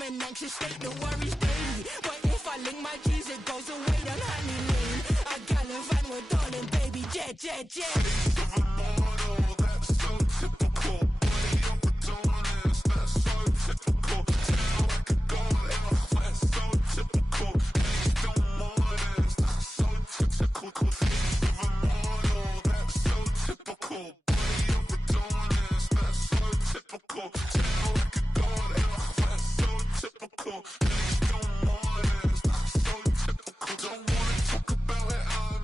I'm an anxious state, the worries daily. But if I link my G's, it goes away down honey lane. I gallivant with darling, baby, jet, jet, jet. Model, that's so typical. Body of Adonis, that's so typical. Tell like a god, that's so typical. Please don't modest, that's so typical. Model, that's so typical. Body of Adonis, that's so typical. Tell like a god, that's so typical. Please don't modest, that's so typical. Don't wanna talk about it, I'm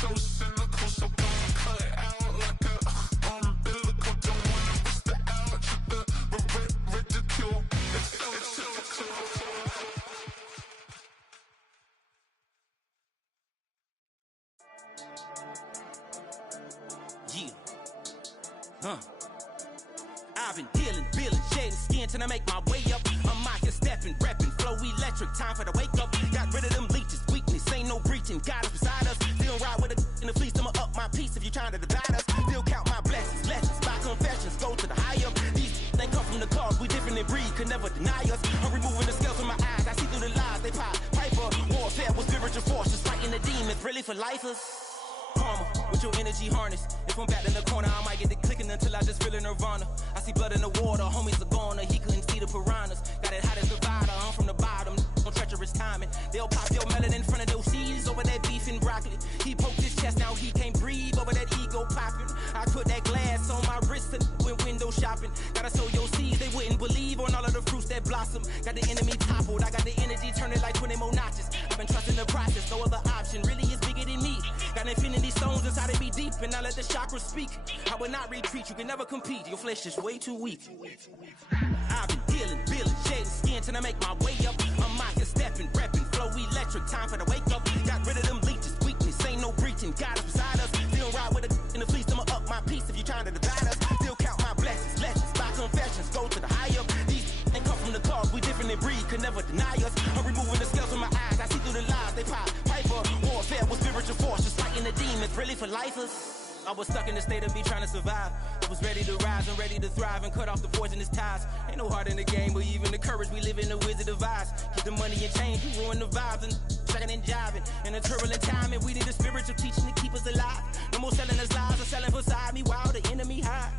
so cynical, so don't cut it out like a umbilical. Don't wanna bust it out, check the ridicule. It's so typical. Yeah. I've been dealing, shading skin till I make my way up. I'm out here stepping, repping, flow electric, time for the wake up. Got rid of them leeches, weakness, ain't no breaching. God is beside us, still ride with a in the fleece. I'ma up my piece if you trying to divide us. Still count my blessings, lessons, by confessions, go to the high up. These they come from the cause, we different in breed, could never deny us. I'm removing the scales from my eyes, I see through the lies, they pop. Piper, warfare with spiritual forces, fighting the demons, really for lifers. Karma, with your energy harness. If I'm back in the corner, I might get the clicking until I just feel a nirvana. I see blood in the water, homies are gone, he couldn't see the piranhas. Got it hot as divider, I'm from the bottom, on treacherous timing. They'll pop your melon in front of those seeds over that beef and broccoli. He poked his chest, now he can't breathe over that ego popping. I put that glass on my wrist and went window shopping. Gotta sow your seeds, they wouldn't believe on all of the fruits that blossom. Got the enemy toppled, I got the energy turning like 20 more notches. I've been trusting the process, no other option really is bigger than me. Got infinity stones inside of me deep, and I let the chakras speak. I will not retreat, you can never compete, your flesh is way too weak. I've been dealing, shading skin till I make my way up. I'm out here stepping, repping, flow electric, time for the wake up. Got rid of them leeches, weakness, ain't no breaching. God is beside us, still ride with a in the fleece. I'ma up my piece if you trying to divide us. Still count my blessings, lessons, by confessions, go to the high up. These they come from the cause, we different in breed, could never deny us. I'm removing the scales from my eyes, I see through the lies, they pop. Piper, warfare with spiritual forces, fighting the demons, really for lifers. I was stuck in the state of me trying to survive. I was ready to rise and ready to thrive and cut off the poisonous ties. Ain't no heart in the game, but even the courage we live in the wizard of Oz. Get the money and change, you ruin the vibes and tracking and jiving. In a turbulent time, and we need a spiritual teaching to keep us alive. No more selling us lies or selling beside me while the enemy hide.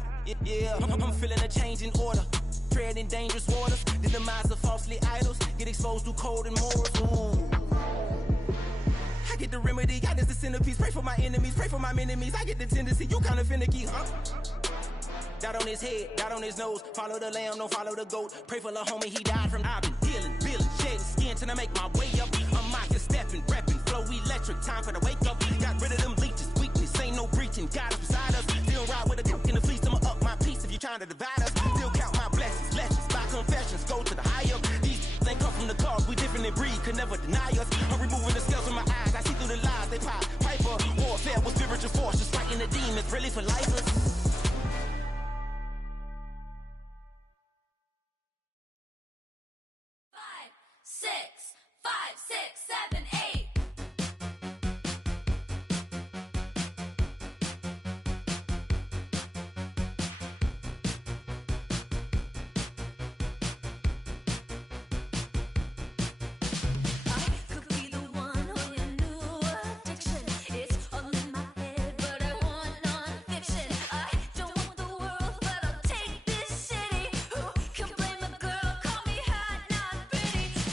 Yeah, I'm feeling a change in order. Treading dangerous waters, the demise of falsely idols. Get exposed through cold and morals. Ooh. I get the remedy, God is the centerpiece. Pray for my enemies, pray for my enemies. I get the tendency, you kinda finicky, huh? Dot on his head, dot on his nose. Follow the lamb, don't follow the goat. Pray for the homie, he died from. I've been dealing, shedding skin till I make my way up. I'm out here stepping, repping, flow electric, time for the wake up. Got rid of them leeches, weakness, ain't no breaching. God is beside us, still ride with a cook in the fleece. I'ma up my piece if you trying to divide us. Still count my blessings, lessons, by confessions, go to the high up. These they come from the cause, we different in breed, could never deny us. I'm removing the scales from my eyes, I see through the lies, they pop. Piper, warfare with spiritual forces, fighting the demons, really for lifers. 6, 5, 6, 7, 8.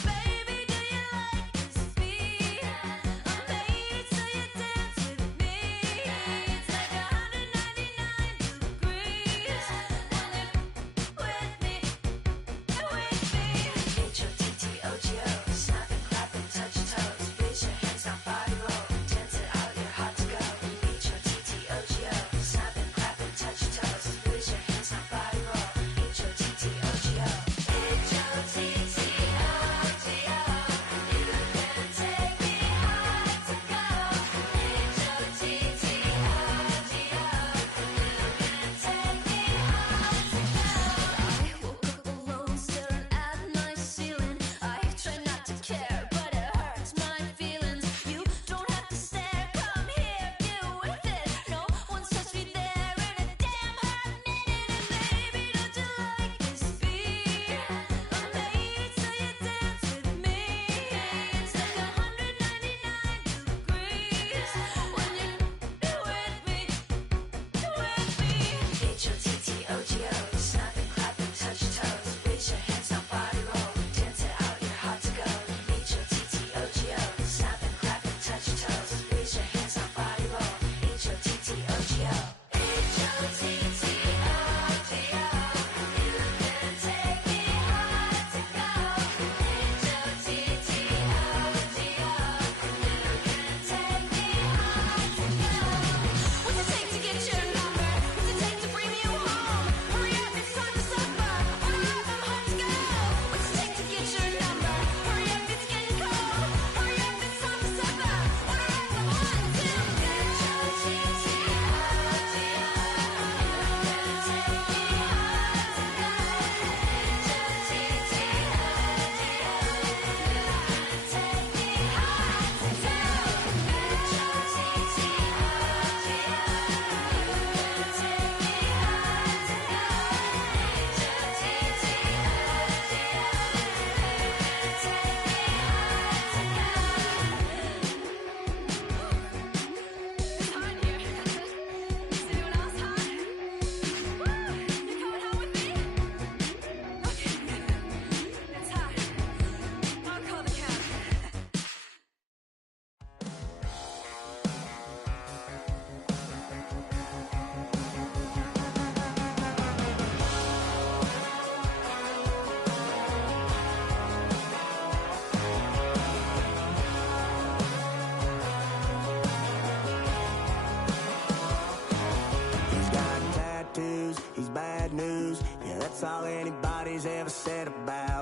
Baby, do you like this beat?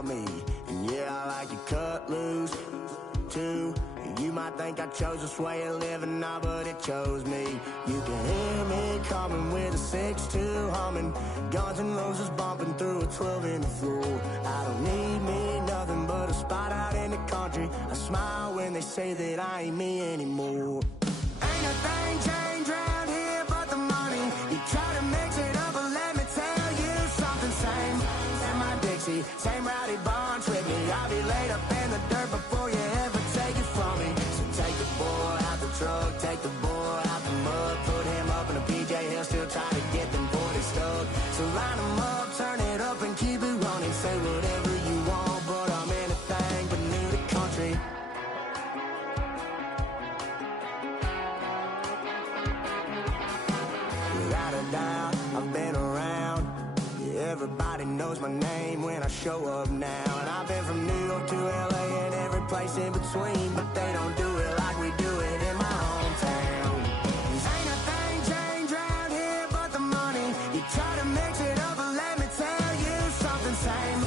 me. And yeah, I like you cut loose, too. You might think I chose this way of living now, but it chose me. You can hear me coming with a 6-2 humming, Guns N' Roses bumping through a 12 in the floor. I don't need me nothing but a spot out in the country. I smile when they say that I ain't me anymore. Ain't a thing changed around here but the money. You try to mix it up, but let me tell you something. Same in my Dixie, same rowdy bunch with me. I'll be laid up in the dirt before you ever take it from me. So take the boy out the truck, take the boy out the mud, put him up in a PJ, he'll still try to get them 40 stuck. So line him up, turn it up and keep it running. Say whatever you want, but I'm anything but new to country. Without a doubt, I've been around. Yeah, everybody knows my name when I show up now. And I've been from New York to LA and every place in between, but they don't do it like we do it in my hometown. 'Cause ain't a thing changed around here but the money. You try to mix it up, but let me tell you something. Same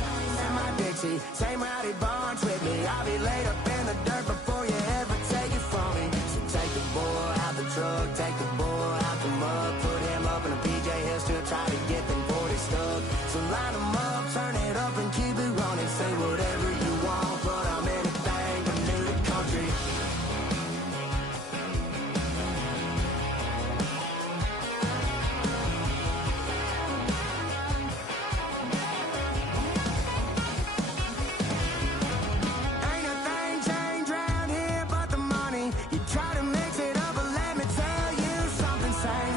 in my Dixie, same rowdy bunch with me. I'll be laid up in the dirt before you ever take it from me. So take the boy out the truck, take the boy out the mud, put him up in a PJ, he'll still try to get them 40 stuck. So line him up, turn it up and keep it running. Say whatever you want, but I'm anything but new to country. Ain't a thing changed around here but the money. You try to mix it up, but let me tell you something. Same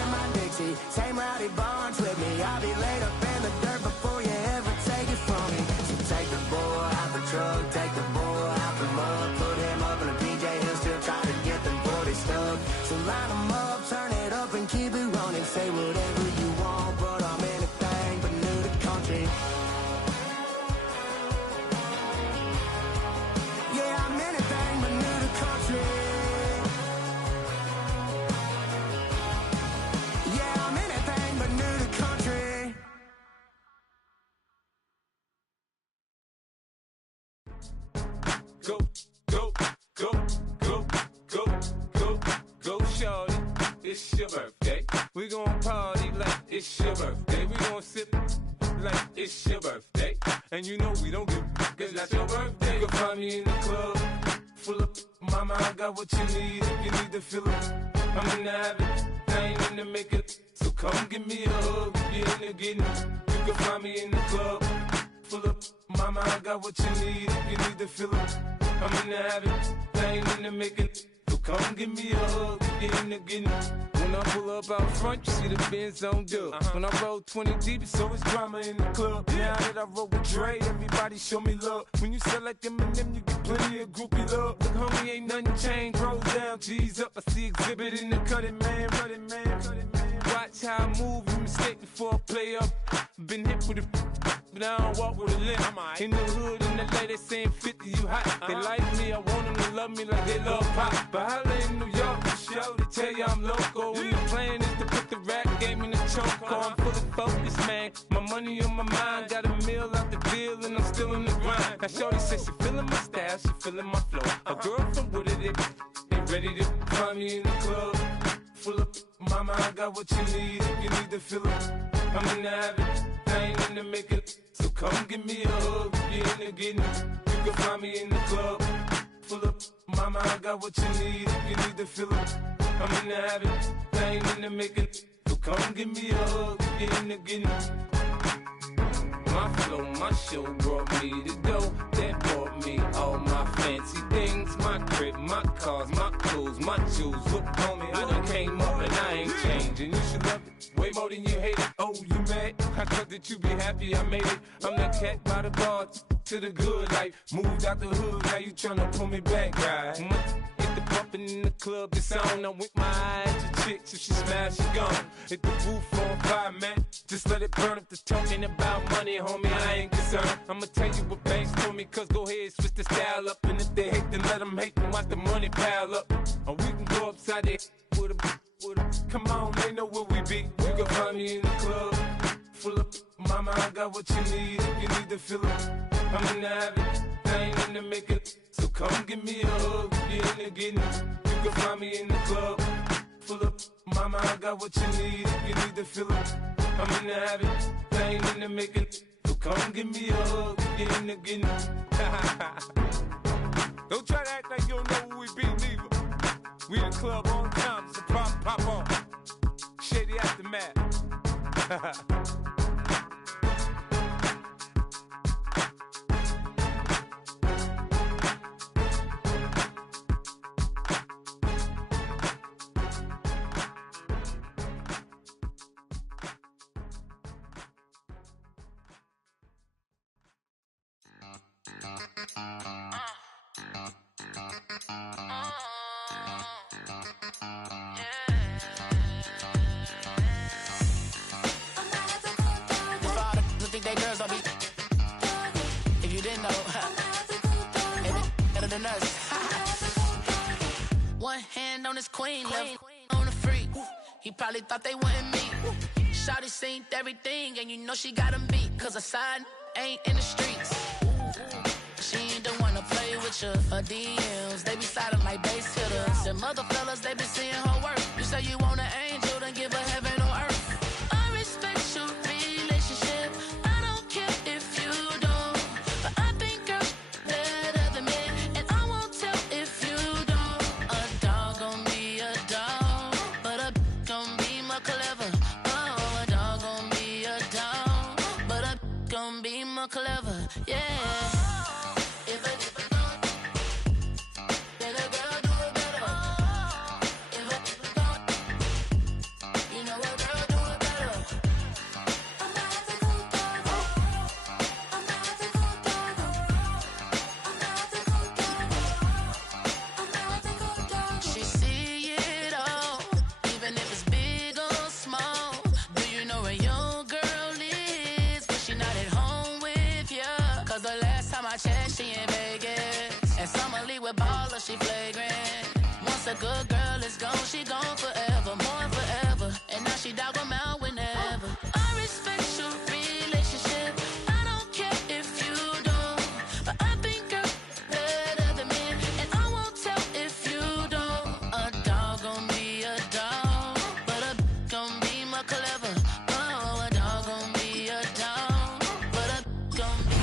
in my Dixie, same rowdy bunch with me. I'll be laid up in the dirt before you ever take it from me. So take the boy out the truck, take the boy out the mud, put him up in a PJ, he'll still try to get them 40 stuck. So line him up, turn it up and keep it running. Say whatever you want, but I'm anything but new to country. Yeah, I'm anything but new to country. Yeah, I'm anything but new to country. Go, go, go, go, go, go, go, shorty. It's your birthday. We gon' party like it's your birthday. We gon' sip like it's your birthday. And you know we don't give cause that's your birthday. You can find me in the club, full of mama, I got what you need. If you need to fill up, I'm in the habit, I ain't in the make it. So come give me a hug, if you're in the getting. You can find me in the club, full of mama, I got what you need. If you need to fill up, I'm in the habit, I ain't in the making. So come give me a hug, if you're in the getting. When I pull up out front, you see the Benz on dub. When I roll 20 deep, it's always drama in the club. Now that I roll with Dre, everybody show me love. When you sell like them and them, you get plenty of groupie love. Look, homie, ain't nothing changed. Rolls down, G's up. I see exhibit in the cutting, man. Running, man. Watch how I move, you mistake before I play up. Been hit with a but I don't walk with a limp. In the hood, in the lady saying 50, you hot. They like me, I want them to love me like they love pop. But holla in New York, for show to tell you I'm local. When the plan is to put the rap game in the choke. I'm fully focused, man. My money on my mind, got a meal out the deal, and I'm still in the grind. Now shorty says she feeling my style, she feeling my flow. A girl from Wooded, they ready to find me in the club. Full of mama, I got what you need. If you need to fill up, I'm in the habit, I ain't in the make it. So come give me a hug, if you're in the getting. You can find me in the club, full of mama, I got what you need. If you need to fill up, I'm in the habit, I ain't in the make it. So come give me a hug, if you're in the getting. My flow, my show brought me to go. That brought me all my fancy things. My crib, my cars, my clothes, my jewels. Look, homie, I done came up and I ain't changing. You should love it way more than you hate it. Oh, you mad? I thought that you be happy I made it. I'm that cat by the bar to the good life. Moved out the hood, now you tryna pull me back, right? Hit the bumpin' in the club, the sound. I'm with my eyes to chicks. If she smash, she gone. Hit the roof on fire, man. Just let it burn. If the talking about money, homie, I ain't concerned. I'ma tell you what banks told me, cause go ahead, switch the style up. And if they hate, then let them hate, then watch the money pile up. Or we can go upside there with a come on, they know where we be. You can find me in the club, full of mama, I got what you need. If you need to fill up, I'm in the habit, I ain't in the making. So come give me a hug, if you're in the getting. You can find me in the club, full up. Mama, I got what you need, if you need to fill up. I'm in the habit, I ain't in the making. So come give me a hug, if you're in the getting. Don't try to act like you don't know who we be, neither. We in the club on time, so pop on. Shady Aftermath. Think they girls don't be. If you didn't know, better than us. One hand on his queen, left on the freak. He probably thought they wanted me. Shawty seen everything, and you know she got him beat. Cause a side ain't in the streets. She ain't the one to play with you. Her DMs, they be sliding like base hitters. The mother fellas, they be seeing her work. You say you want an angel, then give her heaven on earth. I respect your relationship. Clever, yeah. If a then a girl do it better. If a you know a girl do it better. I'm not the cool dog. I'm not the cool dog. I'm not the cool dog. I'm not the cool dog. She see it all, even if it's big or small. Do you know where your girl is? But she not at home. Cause the last time I checked, she in Vegas. And Summer Lee with baller, she flagrant. Once a good girl is gone, she gone forever, more forever. And now she dog 'em out whenever. I respect your relationship. I don't care if you don't. But I think you're better than me. And I won't tell if you don't. A dog gon' be a dog, but a gon' be more clever. Oh, a dog gon' be a dog, but a gon' be.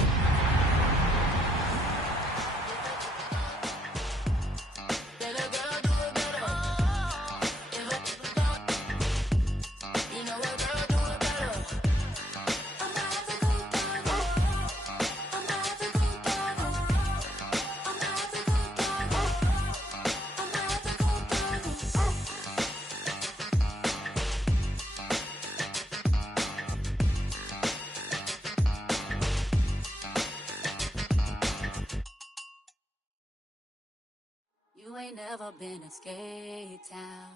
You ain't never been in Skate Town.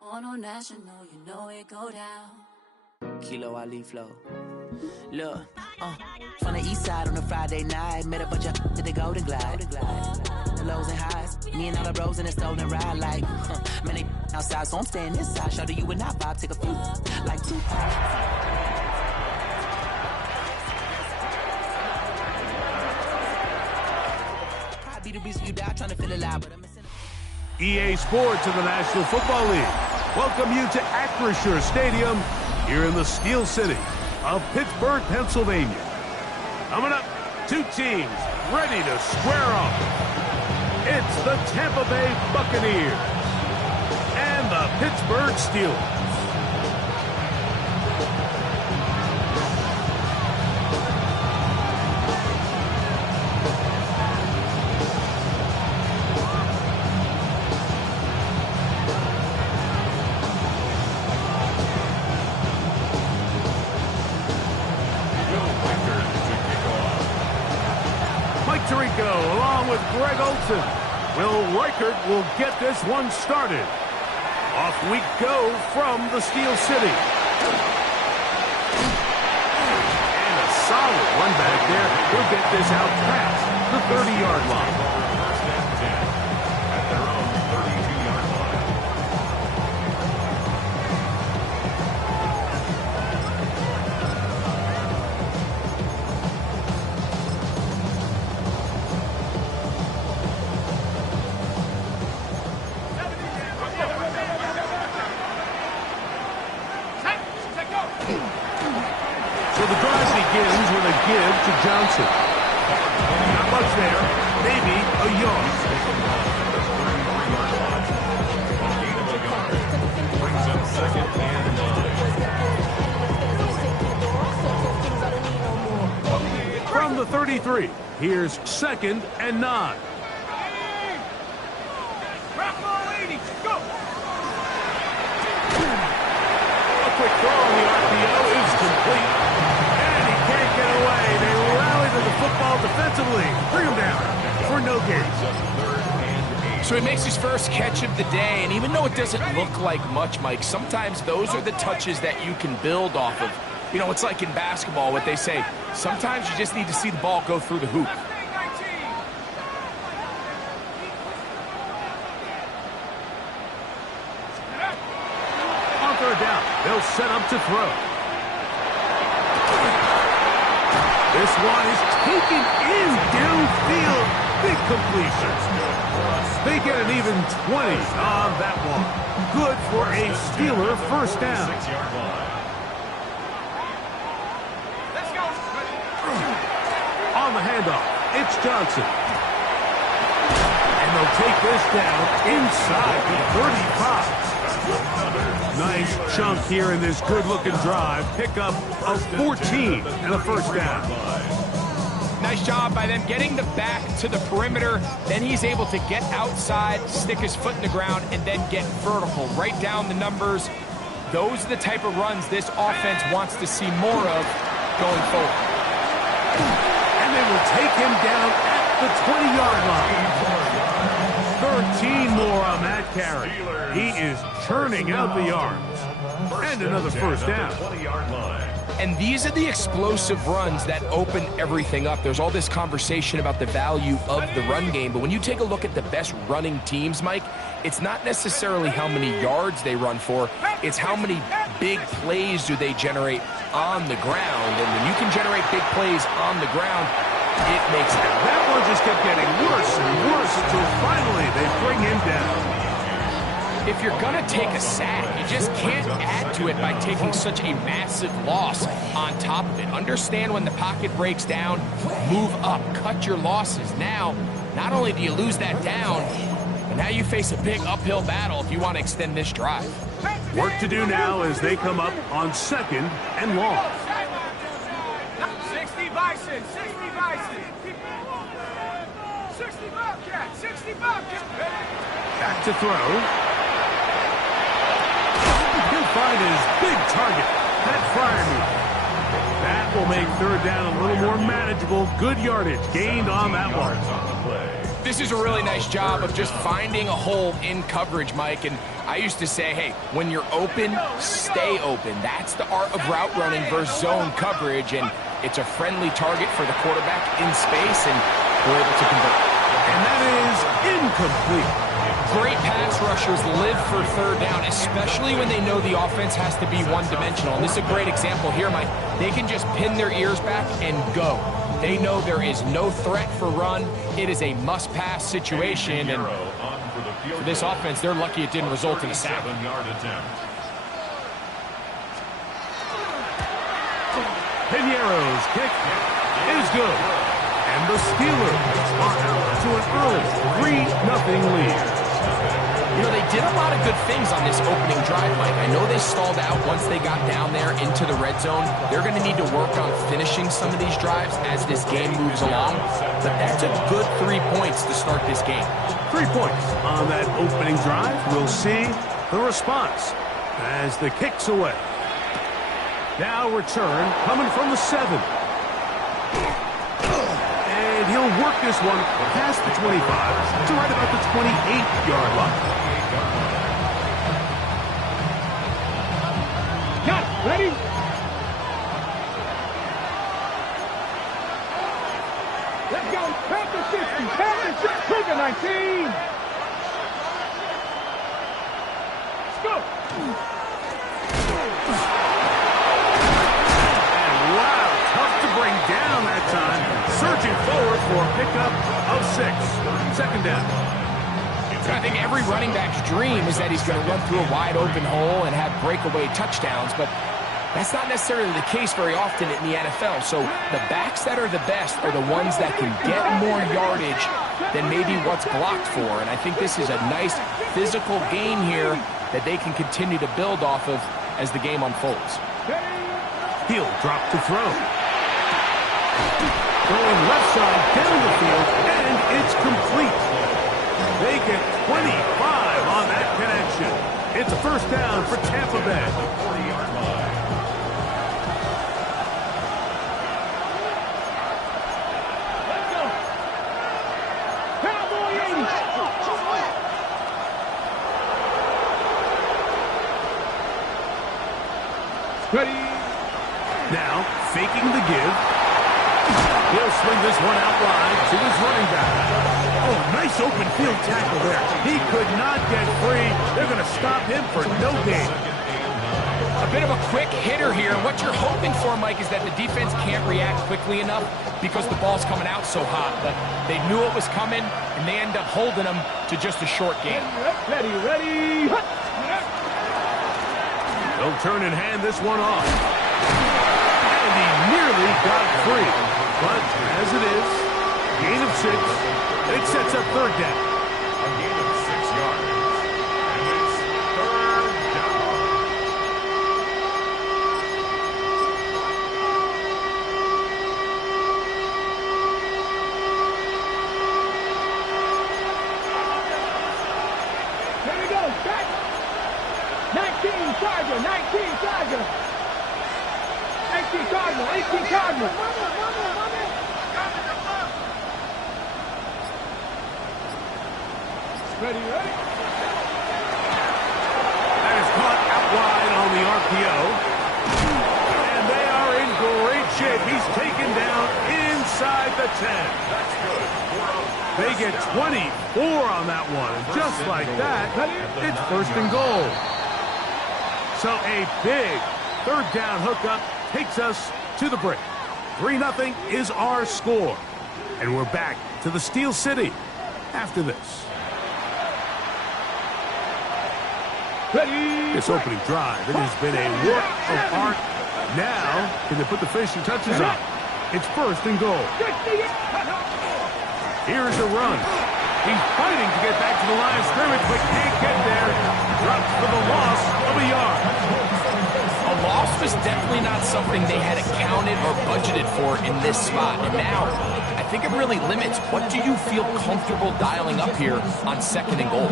On a national, you know it go down. Kilo Ali flow. Look, from the east side on a Friday night, met a bunch of to the Golden Glide. The lows and highs, me and all the bros in a stolen ride. Like, man, they outside, so I'm staying this side. Show you and I vibe, take a few, like 2. EA Sports of the National Football League welcome you to Acrisure Stadium here in the Steel City of Pittsburgh, Pennsylvania. Coming up, 2 teams ready to square off. It's the Tampa Bay Buccaneers and the Pittsburgh Steelers. Along with Greg Olson, Will Reichert will get this one started. Off we go from the Steel City. And a solid one back there. He'll get this out past the 30-yard line. At their own 32-yard line. So the drive begins with a give to Johnson. Not much there. Maybe a yard. Brings up second and 9. From the 33, here's 2nd and 9. A quick throw on the RPO is complete. And he can't get away. They rally to the football defensively. Bring him down for no gain. So he makes his first catch of the day, and even though it doesn't look like much, Mike, sometimes those are the touches that you can build off of. You know, it's like in basketball, what they say, sometimes you just need to see the ball go through the hoop. On third down, they'll set up to throw. This one is taken in downfield. Big completion. They get an even 20 on that one. Good for a Steeler first down. On the handoff, it's Johnson. And they'll take this down inside the 35. Nice chunk here in this good-looking drive. Pickup of 14 and a first down. Nice job by them getting the back to the perimeter. Then he's able to get outside, stick his foot in the ground, and then get vertical. Right down the numbers. Those are the type of runs this offense wants to see more of going forward. And they will take him down at the 20-yard line. 13 more on that carry. He is churning out the yards. And another first down. And these are the explosive runs that open everything up. There's all this conversation about the value of the run game, but when you take a look at the best running teams, Mike, it's not necessarily how many yards they run for, it's how many big plays do they generate on the ground. And when you can generate big plays on the ground, it makes it. That one just kept getting worse and worse until finally they bring him down. If you're going to take a sack, you just can't add to it by taking such a massive loss on top of it. Understand when the pocket breaks down, move up, cut your losses. Now, not only do you lose that down, but now you face a big uphill battle if you want to extend this drive. Work to do now as they come up on 2nd and long. 60 Bison, 60 Bison. 60 Bobcat, 60 Bobcat. Back to throw. He'll find his big target, Pat Fryermuth. That will make third down a little more manageable. Good yardage gained on that one. This is a really nice job of just finding a hole in coverage, Mike. And I used to say, hey, when you're open, stay open. That's the art of route running versus zone coverage. And it's a friendly target for the quarterback in space, and we're able to convert. And that is incomplete. Great pass rushers live for third down, especially when they know the offense has to be one-dimensional. And this is a great example here, Mike. They can just pin their ears back and go. They know there is no threat for run. It is a must-pass situation. And for this offense, they're lucky it didn't result in a sack. Piniero's kick is good. And the Steelers are out to an early 3-0 lead. You know, they did a lot of good things on this opening drive, Mike. I know they stalled out once they got down there into the red zone. They're going to need to work on finishing some of these drives as this game moves along. But that's a good 3 points to start this game. 3 points on that opening drive. We'll see the response as the kick's away. Now return coming from the 7. And he'll work this one past the 25 to right about the 28-yard line. Got ready? Let's go. Panther 60. Panther 60. Cougar 19. Let's go. And wow, tough to bring down that time. Surging forward for a pickup of 6. 2nd down. I think every running back's dream is that he's going to run through a wide open hole and have breakaway touchdowns, but That's not necessarily the case very often in the NFL. So the backs that are the best are the ones that can get more yardage than maybe what's blocked for. And I think this is a nice physical game here that they can continue to build off of as the game unfolds. He'll drop to throw. Going left side down the field, and it's complete. They get 25 on that connection. It's a first down for Tampa Bay. Ready. Now, faking the give. He'll swing this one out wide to his running back. Oh, nice open field tackle there. He could not get free. They're going to stop him for no gain. A bit of a quick hitter here. And what you're hoping for, Mike, is that the defense can't react quickly enough because the ball's coming out so hot. But they knew it was coming, and they end up holding them to just a short game. Ready. They'll turn and hand this one off. And he nearly got free. But as it is, gain of 6. It sets up third down. A gain of 6 yards. And it's third down. Here we go. Back. 19 Charger. 19 Charger. 18 Cardinal. 18 Cardinal. Ready. That is caught out wide on the RPO. And they are in great shape. He's taken down inside the 10. That's good. They get 24 on that one. And just like that, it's first and goal. So a big third down hookup takes us to the break. 3-0 is our score. And we're back to the Steel City after this. Ready. This opening drive, it has been a work of art. Now, can they put the finishing touches on? It's first and goal. Here's a run. He's fighting to get back to the line of scrimmage, but can't get there. Drops for the loss of a yard. A loss was definitely not something they had accounted or budgeted for in this spot. And now, I think it really limits what do you feel comfortable dialing up here on second and goal.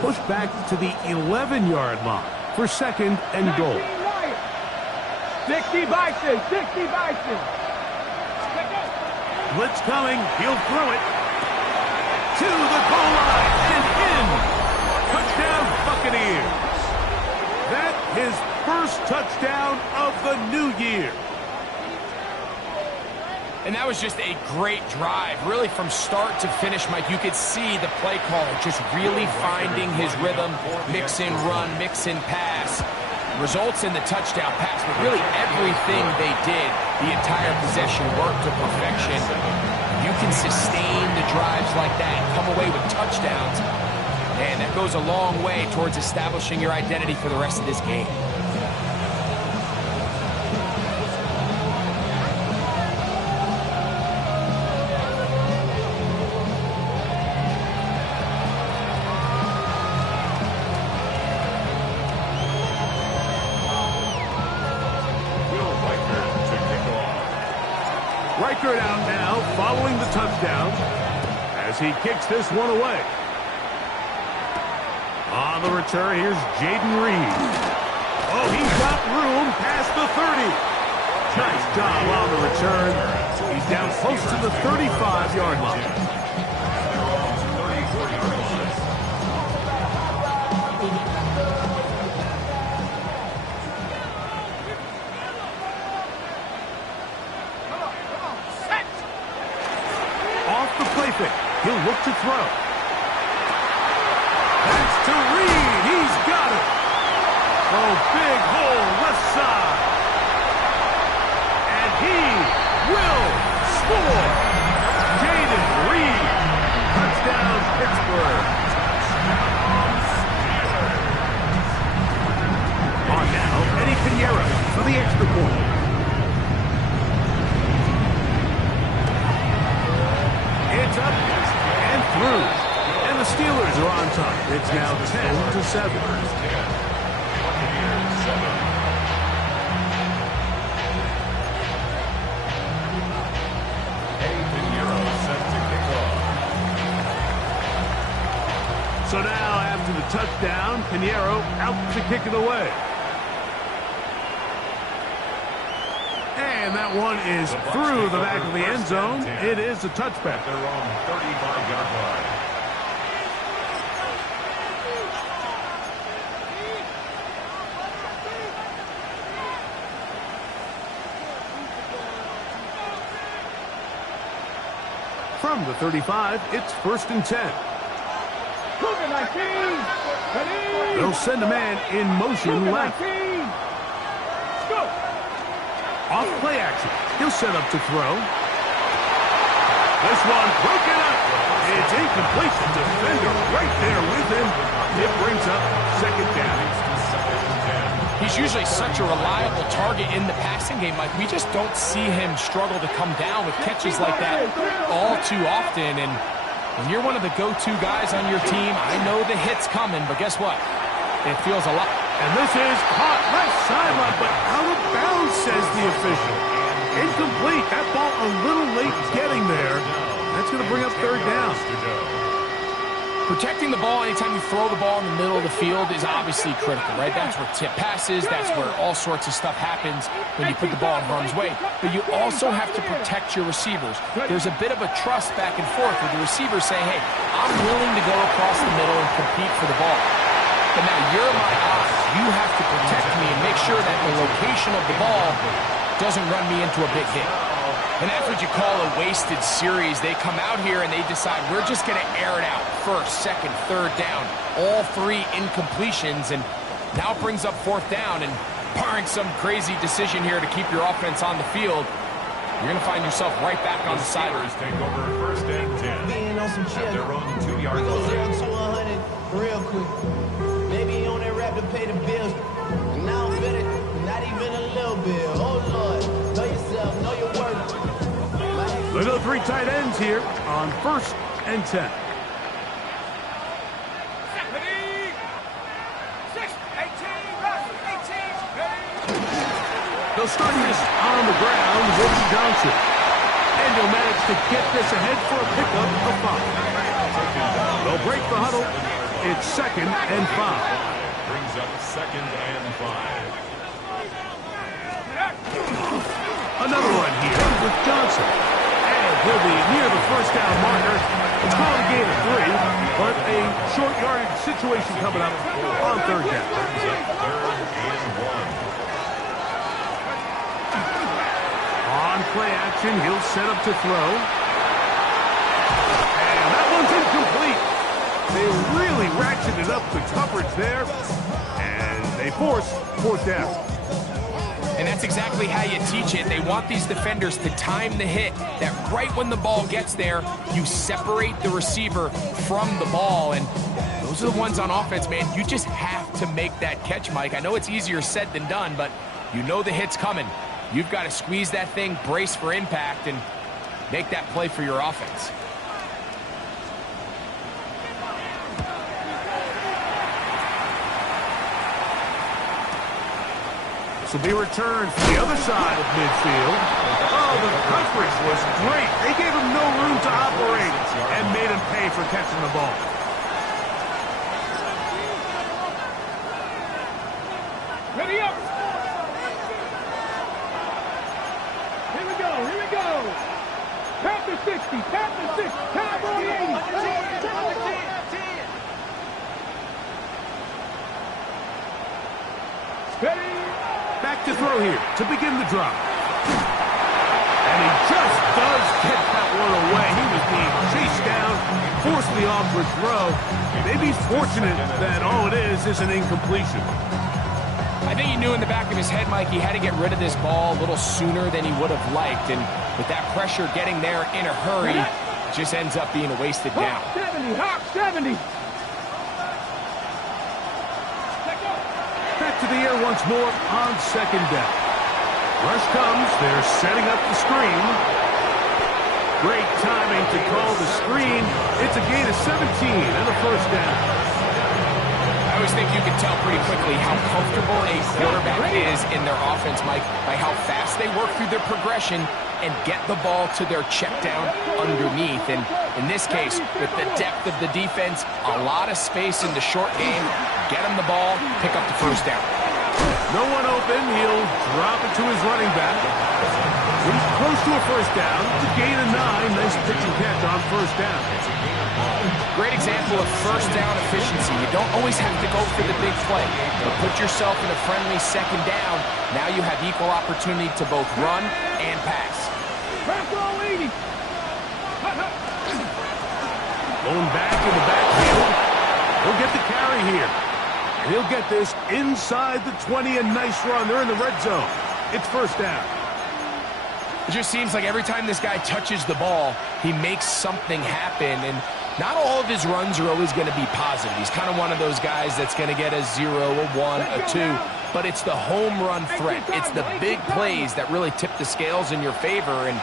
Push back to the 11-yard line for second and goal. 60 Bison. 60 Bison. Blitz coming. He'll throw it to the goal line and in. Touchdown, Buccaneers. That his first touchdown of the new year. And that was just a great drive, really from start to finish, Mike. You could see the play caller just really finding his rhythm, mix in run, mix in pass. Results in the touchdown pass, but really everything they did, the entire possession worked to perfection. You can sustain the drives like that, come away with touchdowns, and that goes a long way towards establishing your identity for the rest of this game. Reichert out now, following the touchdown, as he kicks this one away. On the return, here's Jaden Reed. Oh, he's got room past the 30. Nice job on the return. He's down close to the 35-yard line. He'll look to throw. That's to Reed. He's got it. Oh, big hole left side. And he will score. Jaden Reed. Touchdown, Pittsburgh. On now, Eddie Pinheiro. for the extra point. It's up and through. And the Steelers are on top. It's now 10-7. So now, after the touchdown, Pinheiro out to kick it away. And that one is through the back of the end zone. It is a touchback. Their own 35-yard line. From the 35, it's 1st and 10. They'll send a man in motion left. Off play action. He'll set up to throw. This one broken up. It's incompletion. Defender right there with him. It brings up 2nd down. He's usually such a reliable target in the passing game, Mike. We just don't see him struggle to come down with catches like that all too often. And when you're one of the go-to guys on your team, I know the hit's coming, but guess what? It feels a lot. And this is caught left sideline, but out of bounds, says the official. Incomplete. That ball a little late getting there. That's going to bring up 3rd down. Protecting the ball anytime you throw the ball in the middle of the field is obviously critical, right? That's where tip passes. That's where all sorts of stuff happens when you put the ball in harm's way. But you also have to protect your receivers. There's a bit of a trust back and forth with the receivers saying, hey, I'm willing to go across the middle and compete for the ball. But now you're my eye. You have to protect me and make sure that the location of the ball doesn't run me into a big hit. And that's what you call a wasted series. They come out here and they decide we're just going to air it out. 1st, 2nd, 3rd down. All 3 incompletions. And now it brings up 4th down. And barring some crazy decision here to keep your offense on the field, you're going to find yourself right back on the sideline. Take over 1st and 10. Being on some shit. At their own 2-yard We go 0 line. to 100 real quick. Maybe on that rap to pay the bills. And now I'm feeling not even a little bit. Oh, Lord. Know yourself. Know your worth. Look at the 3 tight ends here on 1st and 10. They'll start this on the ground with Johnson. And he'll manage to get this ahead for a pickup of 5. They'll break the huddle. It's 2nd and 5. Brings up 2nd and 5. Another one here with Johnson. And he'll be near the 1st down marker. It's called a gain of 3, but a short yardage situation coming up on 3rd down. Brings up 3rd and 1. On play action, he'll set up to throw. And that one's incomplete. They really ratcheted up the coverage there, and they force 4th down. And that's exactly how you teach it. They want these defenders to time the hit, that right when the ball gets there, you separate the receiver from the ball. And those are the ones on offense, man. You just have to make that catch, Mike. I know it's easier said than done, but you know the hit's coming. You've got to squeeze that thing, brace for impact, and make that play for your offense. This will be returned from the other side of midfield. Oh, the coverage was great. They gave him no room to operate and made him pay for catching the ball. Ready up. Here we go. Here we go. Past the 60. Past the 60. Cowboy 80. Ready. Back to throw here to begin the drop. And he just does get that one away. He was being chased down, forced the awkward throw. Maybe he's fortunate that all it is an incompletion. I think he knew in the back of his head, Mike, he had to get rid of this ball a little sooner than he would have liked. And with that pressure getting there in a hurry, it just ends up being a wasted down. Hawk 70. Hawk 70. Back to the air once more on 2nd down. Rush comes. They're setting up the screen. Great timing to call the screen. It's a gain of 17 and a first down. I always think you can tell pretty quickly how comfortable a quarterback is in their offense, Mike, by how fast they work through their progression and get the ball to their check down underneath. And in this case, with the depth of the defense, a lot of space in the short game, get him the ball, pick up the first down. No one open. He'll drop it to his running back. He's close to a first down. It's a gain of 9. Nice pitch and catch on first down. Great example of first down efficiency. You don't always have to go for the big play, but put yourself in a friendly second down. Now you have equal opportunity to both run and pass. Going back in the backfield. He'll get the carry here. And he'll get this inside the 20, a nice run. They're in the red zone. It's first down. It just seems like every time this guy touches the ball, he makes something happen. And not all of his runs are always going to be positive. He's kind of one of those guys that's going to get a 0, a 1, a 2. But it's the home run threat. It's the big plays that really tip the scales in your favor. And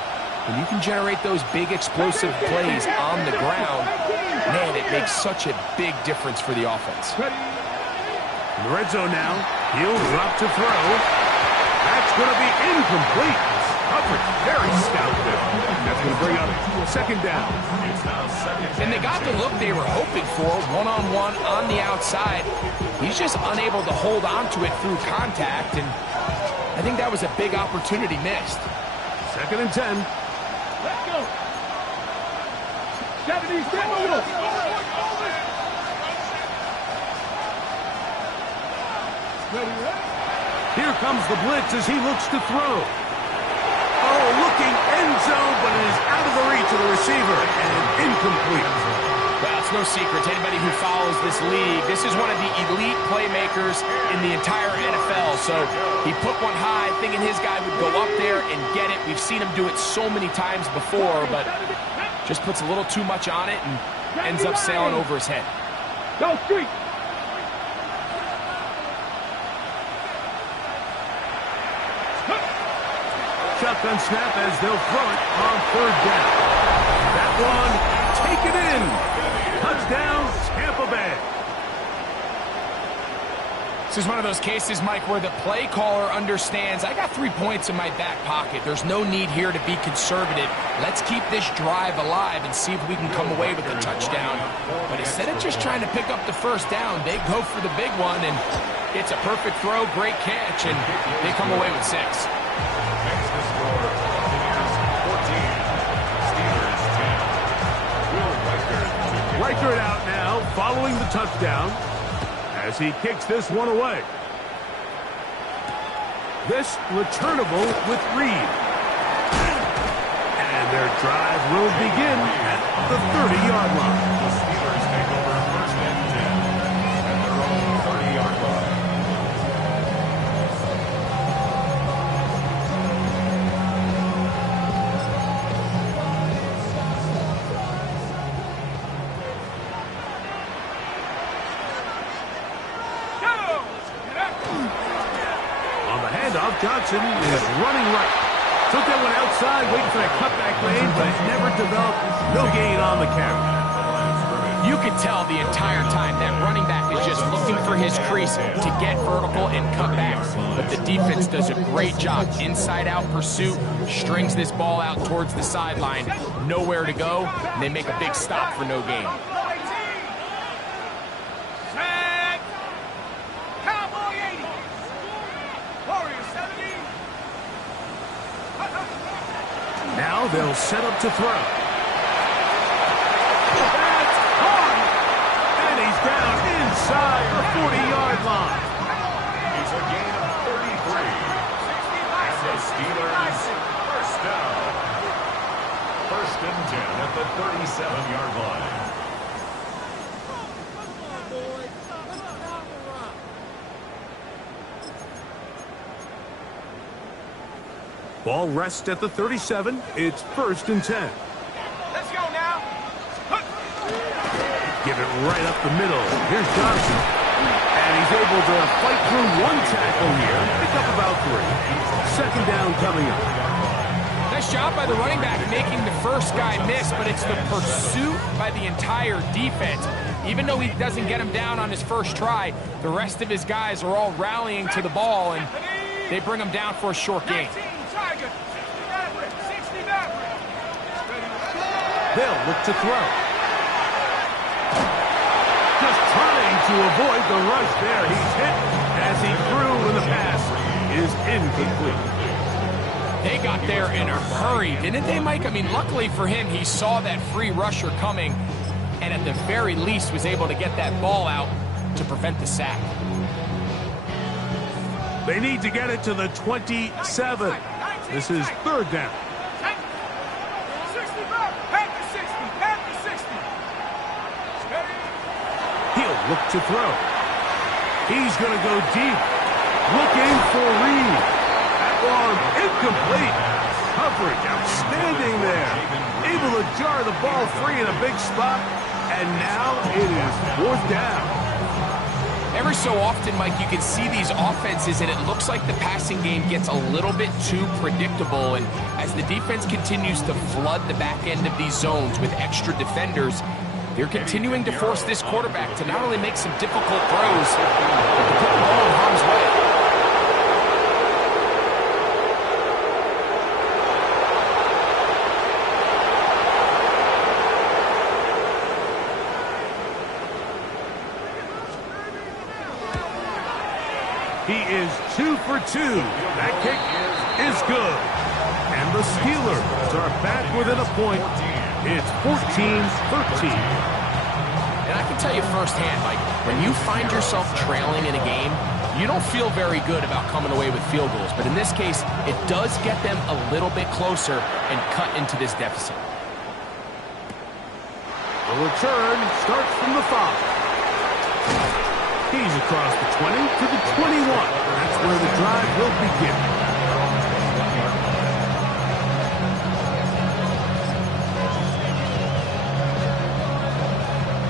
when you can generate those big explosive plays on the ground, man, it makes such a big difference for the offense. In the red zone now, he'll drop to throw. That's going to be incomplete. Coverage very stout there. That's going to bring up second down. And they got the look they were hoping for, one-on-one on the outside. He's just unable to hold on to it through contact, and I think that was a big opportunity missed. Second and 10. Let's go. 70, step over. Here comes the blitz as he looks to throw. Oh, looking end zone, but it is out of the reach of the receiver and incomplete. Well, it's no secret to anybody who follows this league. This is one of the elite playmakers in the entire NFL. So he put one high, thinking his guy would go up there and get it. We've seen him do it so many times before, but just puts a little too much on it and ends up sailing over his head. Go street. Shotgun snap as they'll throw it on third down. That one, take it in. Touchdown, Tampa Bay. This is one of those cases, Mike, where the play caller understands, I got 3 points in my back pocket. There's no need here to be conservative. Let's keep this drive alive and see if we can come away with a touchdown. But instead of just trying to pick up the first down, they go for the big one, and it's a perfect throw, great catch, and they come away with 6. Next to score, Buccaneers 14, Steelers 10. Will Reichert. Reichert out now, following the touchdown, as he kicks this one away. This returnable with Reed. And their drive will begin at the 30-yard line. The Steelers take over first and 10 at their own 30-yard line. Johnson is running right. Took that one outside, waiting for that cutback lane, but it never developed. No gain on the carry. You could tell the entire time that running back is just looking for his crease to get vertical and cut back. But the defense does a great job. Inside-out pursuit, strings this ball out towards the sideline. Nowhere to go, and they make a big stop for no gain. Now they'll set up to throw. That's hard. And he's down inside the 40-yard line. It's a gain of 33. And the Steelers first down. First and 10 at the 37-yard line. Ball rests at the 37. It's first and 10. Let's go now. Give it right up the middle. Here's Johnson. And he's was able to fight through one tackle here, pick up about 3. Second down coming up. Nice job by the running back making the first guy miss, but it's the pursuit by the entire defense. Even though he doesn't get him down on his first try, the rest of his guys are all rallying to the ball, and they bring him down for a short gain. They'll look to throw. Just trying to avoid the rush there. He's hit as he threw, and the pass is incomplete. They got there in a hurry, didn't they, Mike? I mean, luckily for him, he saw that free rusher coming, and at the very least was able to get that ball out to prevent the sack. They need to get it to the 27. This is third down. He'll look to throw. He's going to go deep. Looking for Reed. That one incomplete. Coverage outstanding there. Able to jar the ball free in a big spot. And now it is fourth down. Every so often, Mike, you can see these offenses, and it looks like the passing game gets a little bit too predictable. And as the defense continues to flood the back end of these zones with extra defenders, they're continuing to force this quarterback to not only make some difficult throws, but to put the ball in harm's way. He is 2 for 2. That kick is good. And the Steelers are back within a point. It's 14-13. And I can tell you firsthand, Mike, when you find yourself trailing in a game, you don't feel very good about coming away with field goals. But in this case, it does get them a little bit closer and cut into this deficit. The return starts from the 5. He's across the 20 to the 21. That's where the drive will begin.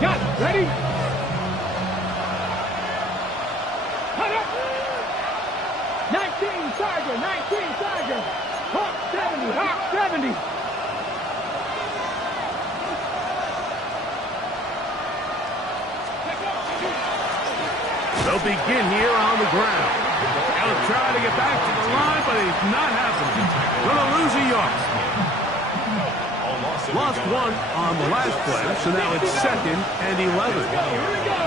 Got it. Ready? Cut up. 19 Charger. 19 Charger. Hawk 70. Hawk 70. They'll begin here on the ground. They'll try to get back to the line, but it's not happening. Gonna lose a yard. Lost one on the last play, so now it's 2nd and 11. Here we go.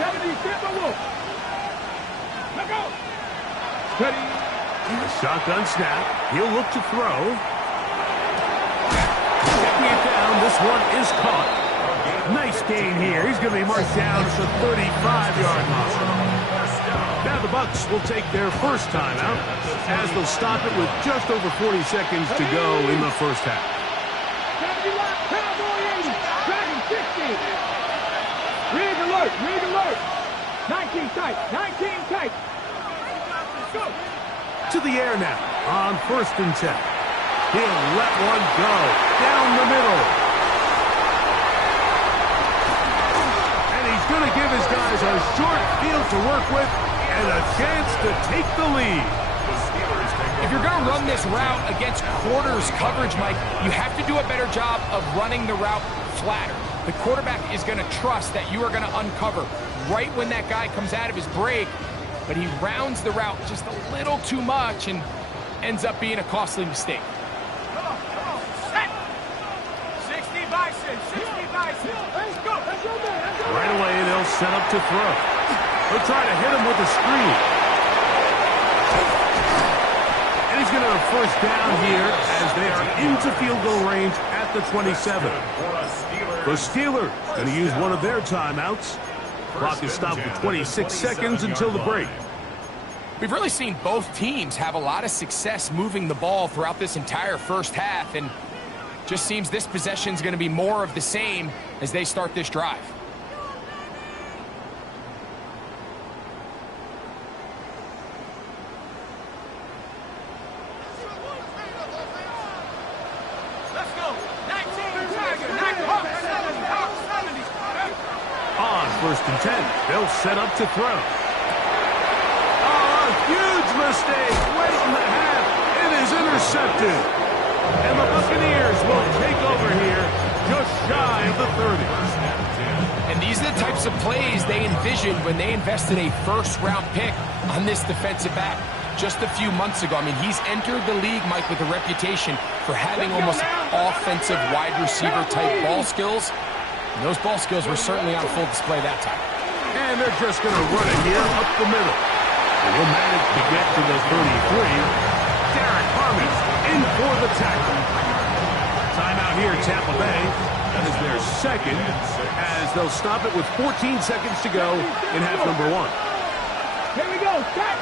70, Timberwolf. Let go. Steady. Shotgun snap. He'll look to throw. Checking it down. This one is caught. Nice gain here. He's going to be marked down at the 35-yard line. Now the Bucs will take their first timeout as they'll stop it with just over 40 seconds to go in the first half. 70 left. Cowboy 80. Dragon 60. Rig alert. Rig alert. 19 tight. 19 tight. Go. To the air now on 1st and 10. He'll let one go down the middle. Going to give his guys a short field to work with and a chance to take the lead. If you're going to run this route against quarters coverage, Mike, you have to do a better job of running the route flatter. The quarterback is going to trust that you are going to uncover right when that guy comes out of his break, but he rounds the route just a little too much and ends up being a costly mistake. Come on. Set. 60 bison. 60 bison. Let's go. Let's go, man. Right away, they'll set up to throw. They'll try to hit him with a screen. And he's going to have first down here as they are into field goal range at the 27. The Steelers going to use one of their timeouts. Clock is stopped for 26 seconds until the break. We've really seen both teams have a lot of success moving the ball throughout this entire first half, and just seems this possession is going to be more of the same as they start this drive. On first and 10. They'll set up to throw. Oh, a huge mistake late in the half. It is intercepted. And the Buccaneers will take over here just shy of the 30. And these are the types of plays they envisioned when they invested a first-round pick on this defensive back just a few months ago. I mean, he's entered the league, Mike, with a reputation for having almost offensive wide receiver type ball skills. And those ball skills were certainly on full display that time. And they're just going to run it here up the middle. And he'll manage to get to the 33. Derek Harmon in for the tackle. Timeout here, Tampa Bay. That is their second, as they'll stop it with 14 seconds to go in half number 1. Here we go. Set.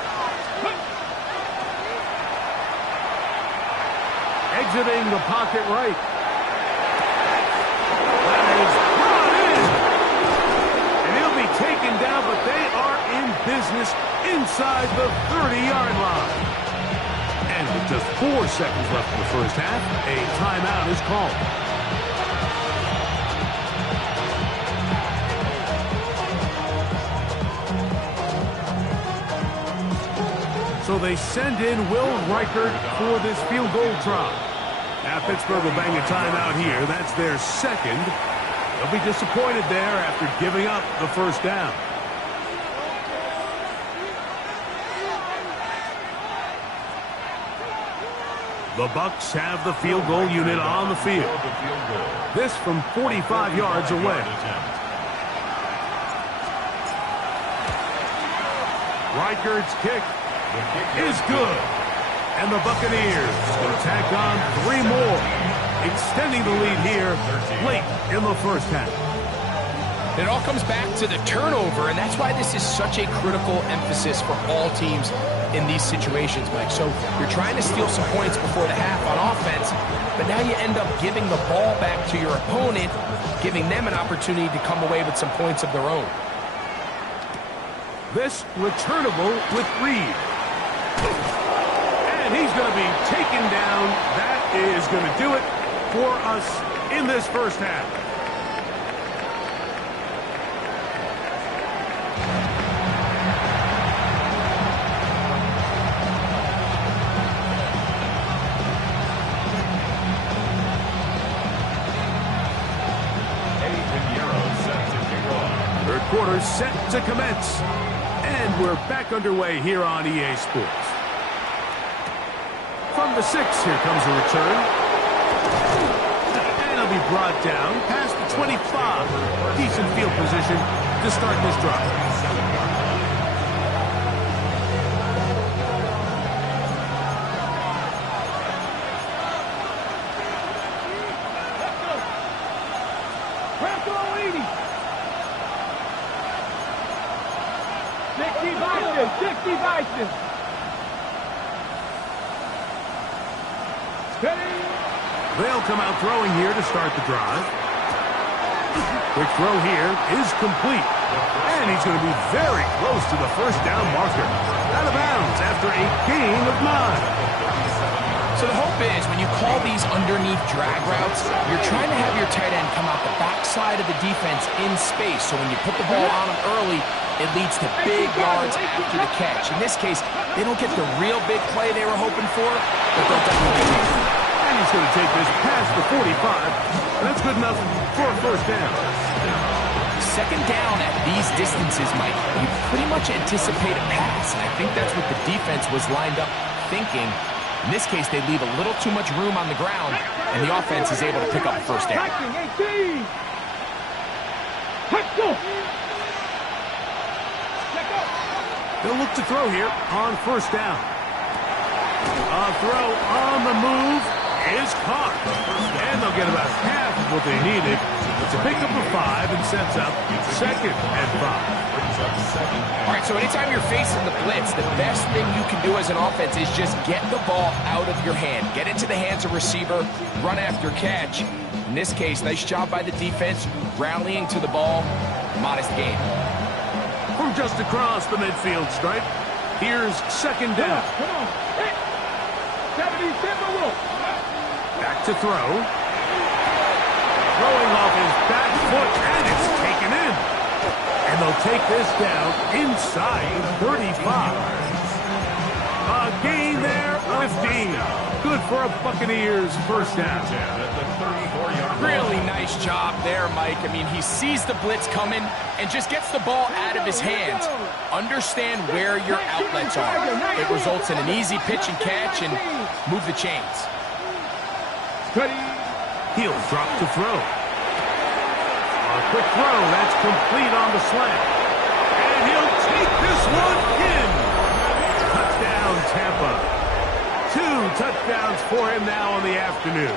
Exiting the pocket right. That is brought in. And he'll be taken down, but they are in business inside the 30-yard line. And with just 4 seconds left in the first half, a timeout is called. So they send in Will Reichert for this field goal try. Now Pittsburgh will bang a timeout here. That's their second. They'll be disappointed there after giving up the first down. The Bucs have the field goal unit on the field. This from 45 yards away. Reichert's kick is good. And the Buccaneers will tack on 3 more, extending the lead here late in the first half. It all comes back to the turnover, and that's why this is such a critical emphasis for all teams in these situations, Mike. So you're trying to steal some points before the half on offense, but now you end up giving the ball back to your opponent, giving them an opportunity to come away with some points of their own. This returnable with Reed. And he's going to be taken down. That is going to do it for us in this first half. Third quarter set to commence. And we're back underway here on EA Sports. From the 6, here comes a return. And it'll be brought down past the 25. Decent field position to start this drive. They'll come out throwing here to start the drive. Quick throw here is complete. And he's going to be very close to the first down marker. Out of bounds after a gain of 9. So the hope is when you call these underneath drag routes, you're trying to have your tight end come out the backside of the defense in space. So when you put the ball on him early, it leads to big yards after the catch. In this case, they don't get the real big play they were hoping for, but they'll definitely get it. And he's going to take this past the 45. That's good enough for a first down. Second down at these distances, Mike, you pretty much anticipate a pass. And I think that's what the defense was lined up thinking. In this case, they leave a little too much room on the ground, and the offense is able to pick up a first down. They'll look to throw here on first down. A throw on the move is caught. And they'll get about half of what they needed. It's a pickup of 5 and sets up second and 5. All right, so anytime you're facing the blitz, the best thing you can do as an offense is just get the ball out of your hand. Get into the hands of receiver, run after catch. In this case, nice job by the defense, rallying to the ball, modest gain. From just across the midfield stripe, here's second down. Come on. Hit. 77 Wolf. Back to throw. Throwing off his back foot, and it's taken in. And And they'll take this down inside 35. A gain there, 15. Good for a Buccaneers first down. Really nice job there, Mike. I mean, he sees the blitz coming and just gets the ball out of his hands. Understand where your outlets are. It results in an easy pitch and catch and move the chains. He'll drop to throw. A quick throw, that's complete on the slant. And he'll take this one in. Touchdown, Tampa. 2 touchdowns for him now on the afternoon.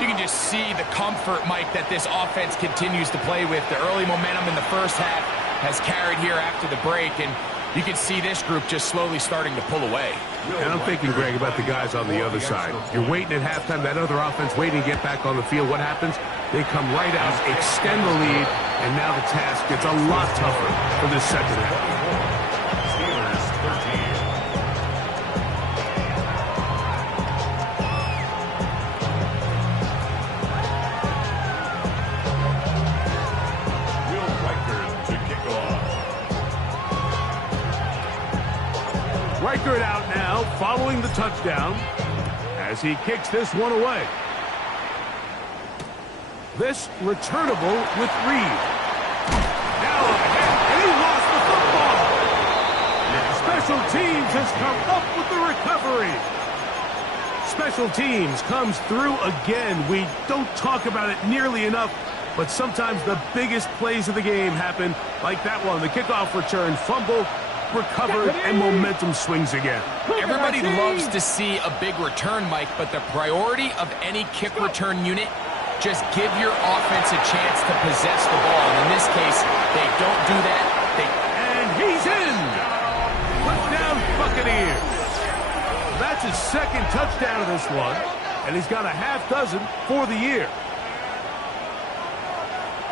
You can just see the comfort, Mike, that this offense continues to play with. The early momentum in the first half has carried here after the break, and you can see this group just slowly starting to pull away. And I'm thinking, Greg, about the guys on the other side. You're waiting at halftime, that other offense waiting to get back on the field. What happens? They come right out, extend the lead, and now the task gets a lot tougher for this second half. Reichert out now, following the touchdown, as he kicks this one away. This returnable with Reed. Now ahead, and he lost the football. Special teams has come up with the recovery. Special teams comes through again. We don't talk about it nearly enough, but sometimes the biggest plays of the game happen like that one. The kickoff return, fumble, recovered, and momentum swings again. Everybody loves to see a big return, Mike, but the priority of any kick return unit, just give your offense a chance to possess the ball. And in this case, they don't do that. And he's in! Touchdown, Buccaneers! That's his second touchdown of this one, and he's got a half dozen for the year.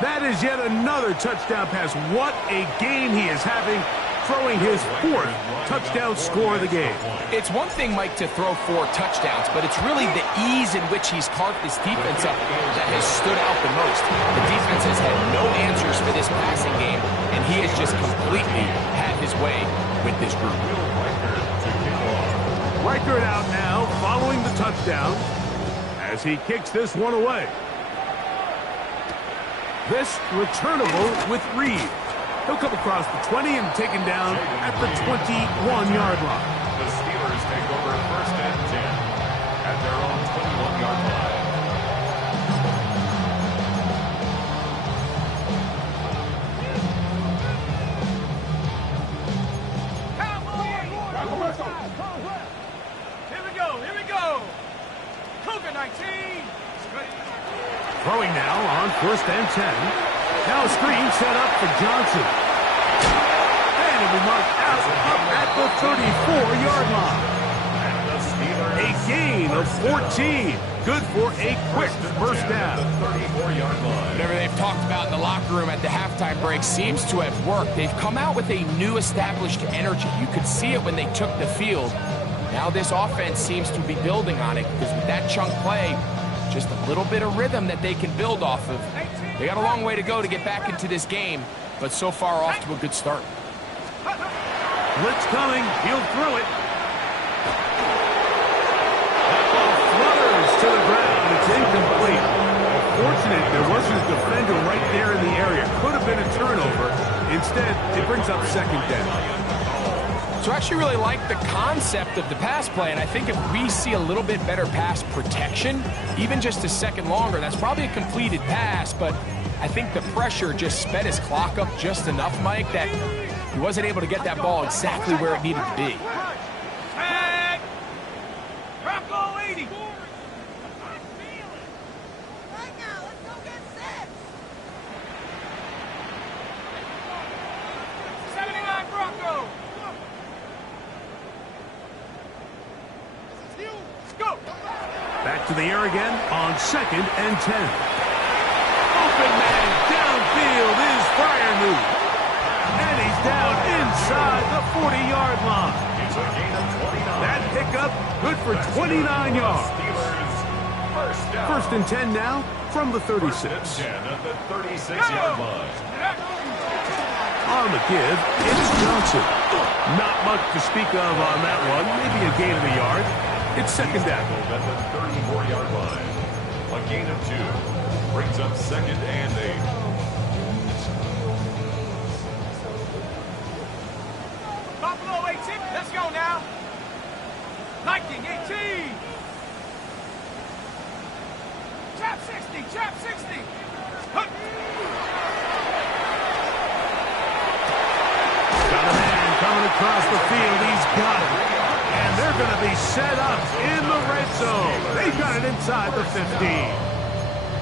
That is yet another touchdown pass. What a game he is having, throwing his 4th touchdown score of the game. It's one thing, Mike, to throw 4 touchdowns, but it's really the ease in which he's carved this defense up that has stood out the most. The defense has had no answers for this passing game, and he has just completely had his way with this group. Reichert out now, following the touchdown, as he kicks this one away. This returnable with Reed. He'll come across the 20 and taken down at the 21-yard line. The Steelers take over first and 10 at their own 21-yard line. Here we go. Cougar 19. Throwing now on first and 10. Now a screen set up for Johnson. And it'll be marked out up at the 34-yard line. A gain of 14. Good for a quick first down. Whatever they've talked about in the locker room at the halftime break seems to have worked. They've come out with a new established energy. You could see it when they took the field. Now this offense seems to be building on it because with that chunk play, just a little bit of rhythm that they can build off of. They got a long way to go to get back into this game, but so far off to a good start. Blitz coming. He'll throw it. That ball flutters to the ground. It's incomplete. Fortunate there wasn't a defender right there in the area. Could have been a turnover. Instead, it brings up second down. So I actually really like the concept of the pass play, and I think if we see a little bit better pass protection, even just a second longer, that's probably a completed pass, but I think the pressure just sped his clock up just enough, Mike, that he wasn't able to get that ball exactly where it needed to be. Tag! Bronco 80. Right now, let's go get 79 Bronco. Go! Back to the air again on second and 10. Open man downfield is Fryermuth. And he's down inside the 40-yard line. It's a gain of 29. That pickup good for 29 yards. Steelers first down. First and 10 now from the 36. First and 10 at the 36-yard line. On the give, it's Johnson. Not much to speak of on that one. Maybe a gain of a yard. It's second down. At the 34-yard line. A gain of 2. Brings up second and 8. Buffalo 18. Let's go now. 19, 18. Trap 60, trap 60. Huh. Got a man coming across the field. He's got it. And they're going to be set up in the red zone. They've got it inside the 15.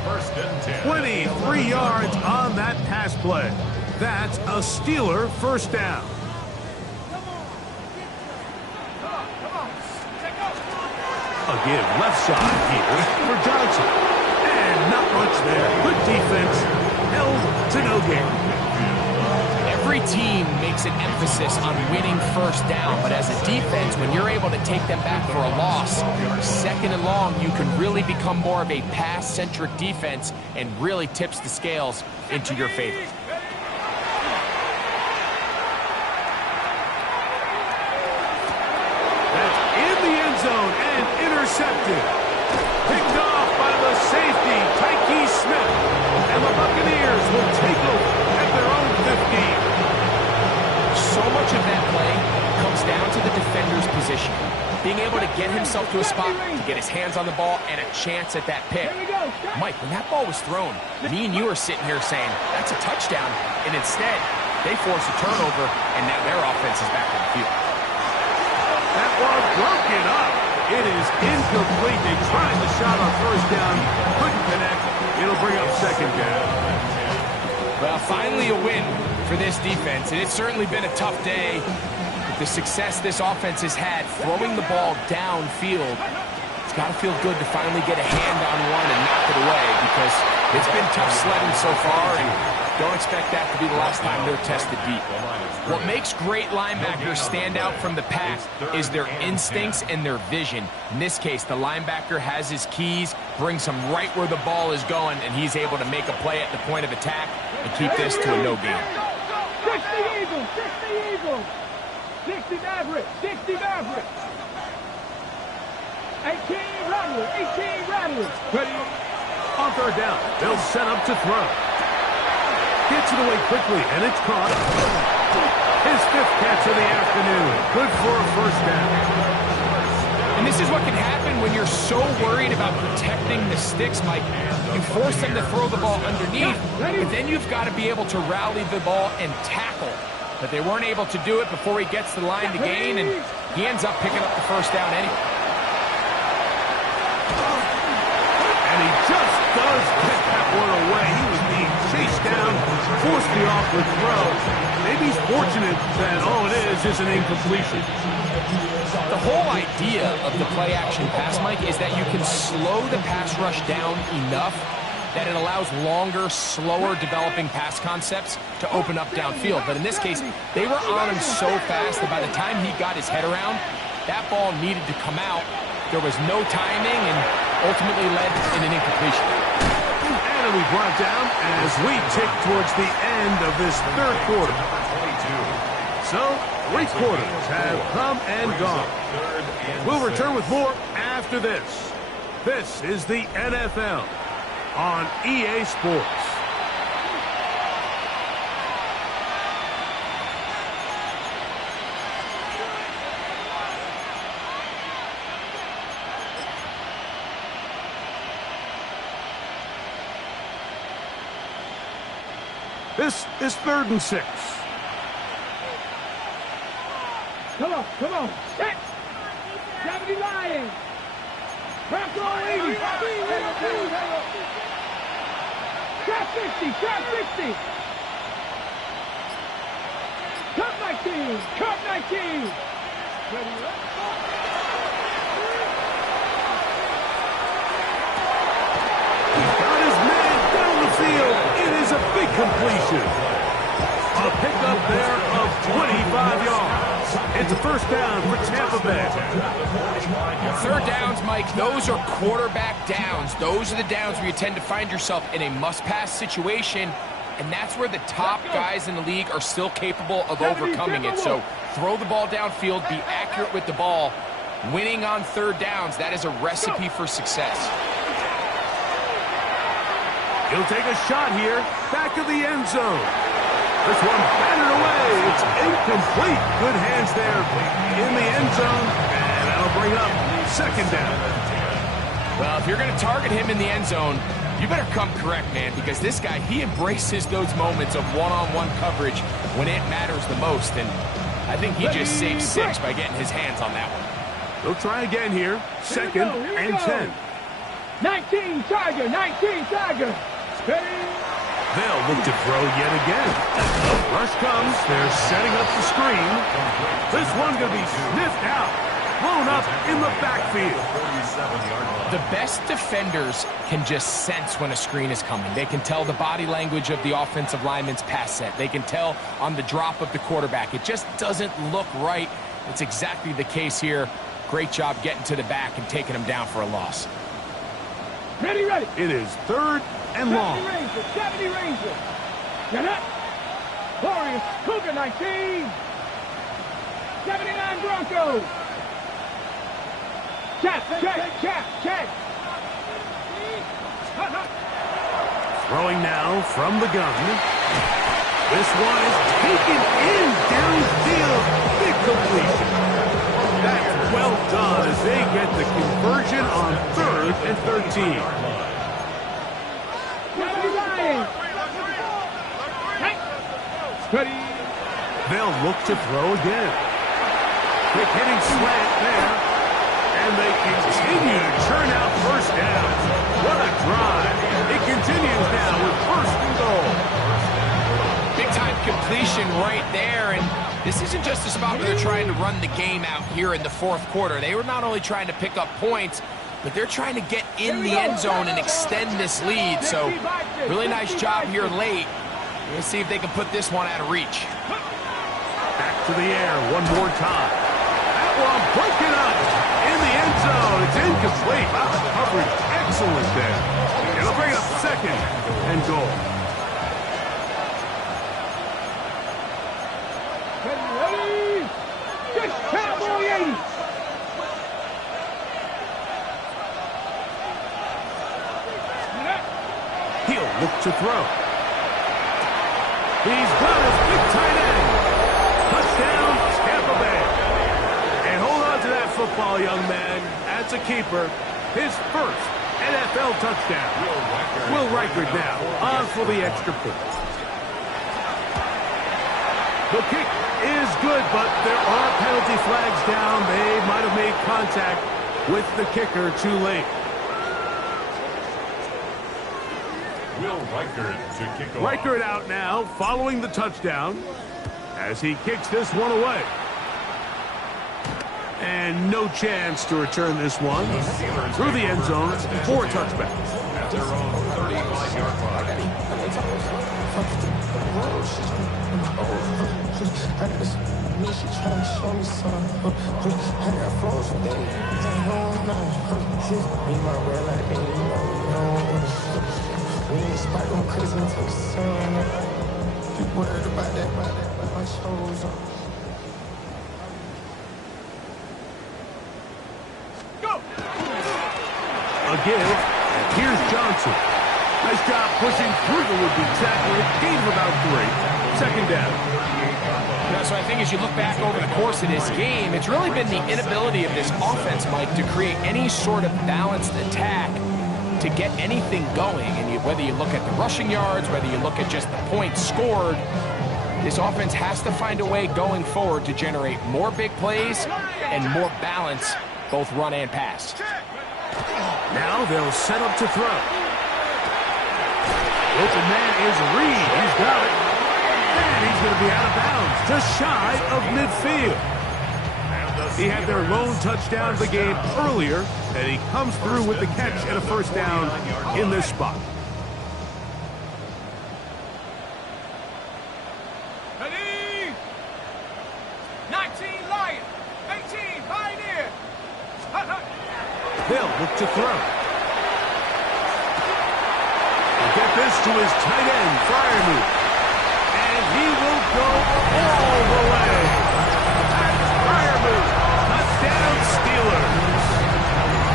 First and 10. 23 yards on that pass play. That's a Steeler first down. A give left side here for Johnson. And not much there. Good defense. Held to no gain. Every team makes an emphasis on winning first down, but as a defense, when you're able to take them back for a loss, second and long, you can really become more of a pass-centric defense and really tips the scales into your favor. That's in the end zone and intercepted. Picked off by the safety, Tyke Smith. And the Buccaneers will take over at their own 15. So much of that play comes down to the defender's position. Being able to get himself to a spot, to get his hands on the ball, and a chance at that pick. Mike, when that ball was thrown, me and you are sitting here saying, that's a touchdown. And instead, they force a turnover, and now their offense is back on the field. That was broken up. It is incomplete. They tried the shot on first down. Couldn't connect. It'll bring up second down. Well, finally a win for this defense, and it's certainly been a tough day. With the success this offense has had throwing the ball downfield, it's got to feel good to finally get a hand on one and knock it away, because it's been tough sledding so far, and don't expect that to be the last time they're tested deep. What makes great linebackers stand out from the pack is their instincts and their vision. In this case, the linebacker has his keys, brings him right where the ball is going, and he's able to make a play at the point of attack and keep this to a no gain. 60 Eagles, 60 Eagles. 60 Maverick, 60 Maverick. 18 Rattlers, 18 Rattlers. Ready? On third down, they'll set up to throw. Gets it away quickly, and it's caught. His fifth catch of the afternoon. Good for a first down. And this is what can happen when you're so worried about protecting the sticks, Mike. You force them to throw the ball underneath, but then you've got to be able to rally the ball and tackle. But they weren't able to do it before he gets the line to gain, and he ends up picking up the first down anyway. And he just does pick that one away. He was being chased down, forced the awkward throw. Maybe he's fortunate that all it is an incompletion. The whole idea of the play-action pass, Mike, is that you can slow the pass rush down enough that it allows longer, slower developing pass concepts to open up downfield. But in this case, they were on him so fast that by the time he got his head around, that ball needed to come out. There was no timing and ultimately led in an incompletion. And it'll be brought down as we tick towards the end of this third quarter. So, 3 quarters have come and gone. We'll return with more after this. This is the NFL on EA Sports. This is 3rd and 6. Come on. Set. 70 Lions. Crack on 80. Trap 50. Trap 50. Cut 19. Cut 19. Got his man down the field. It is a big completion. A pickup there of 25 yards. It's a first down for Tampa Bay. Third downs, Mike, those are quarterback downs. Those are the downs where you tend to find yourself in a must-pass situation, and that's where the top guys in the league are still capable of overcoming it. So throw the ball downfield, be accurate with the ball. Winning on third downs, that is a recipe for success. He'll take a shot here, back of the end zone. This one batted away. It's incomplete. Good hands there in the end zone, and that'll bring up second down. Well, if you're going to target him in the end zone, you better come correct, man, because this guy, he embraces those moments of one-on-one coverage when it matters the most, and I think he just saved 6 by getting his hands on that one. They'll try again here. Second and 10. 19 Tiger, 19 Tiger. They'll look to throw yet again. Rush comes. They're setting up the screen. This one going to be sniffed out. Blown up in the backfield. The best defenders can just sense when a screen is coming. They can tell the body language of the offensive lineman's pass set. They can tell on the drop of the quarterback. It just doesn't look right. It's exactly the case here. Great job getting to the back and taking him down for a loss. Ready, ready. It is third and long. 70 Ranger. Get up. Warriors, Cougar 19. 79 Broncos. Check. Throwing now from the gun. This one is taken in downfield. Big completion. That's well done as they get the conversion on 3rd and 13. Ready. They'll look to throw again. Quick hitting slant there. And they continue to churn out first downs. What a drive. It continues now with 1st and goal. Big-time completion right there, and this isn't just a spot where they're trying to run the game out here in the 4th quarter. They were not only trying to pick up points, but they're trying to get in the end zone and extend this lead. So really nice job here late. We'll see if they can put this one out of reach. Back to the air one more time. That one broken up in the end zone. It's incomplete. Wow, coverage excellent there. It'll bring up 2nd and goal. Ready. Just Cowboy 80. He'll look to throw. He's got his big tight end. Touchdown, Tampa Bay. And hold on to that football, young man. That's a keeper. His first NFL touchdown. Will Reichard now on for the extra point. The kick is good, but there are penalty flags down. They might have made contact with the kicker too late. Will Reichard to kick off. Reichard out now, following the touchdown, as he kicks this one away. And no chance to return this one through the end zone for a touchback. At their own 35-yard line. A give, and here's Johnson. Nice job pushing through the would-be tackler. Gain of about 3. 2nd down. So I think as you look back over the course of this game, it's really been the inability of this offense, Mike, to create any sort of balanced attack to get anything going. And whether you look at the rushing yards, whether you look at just the points scored, this offense has to find a way going forward to generate more big plays and more balance, both run and pass. Now they'll set up to throw. Open man is Reed. He's got it. And he's going to be out of bounds, just shy of midfield. He had their lone touchdown of the game earlier, and he comes through with the catch and a 1st down in this spot. Ready. 19 Lion. 18 Pioneer. He'll look to throw. He'll get this to his tight end, Fryermuth. And he will go all the way. That's Fryermuth. Touchdown, Steelers.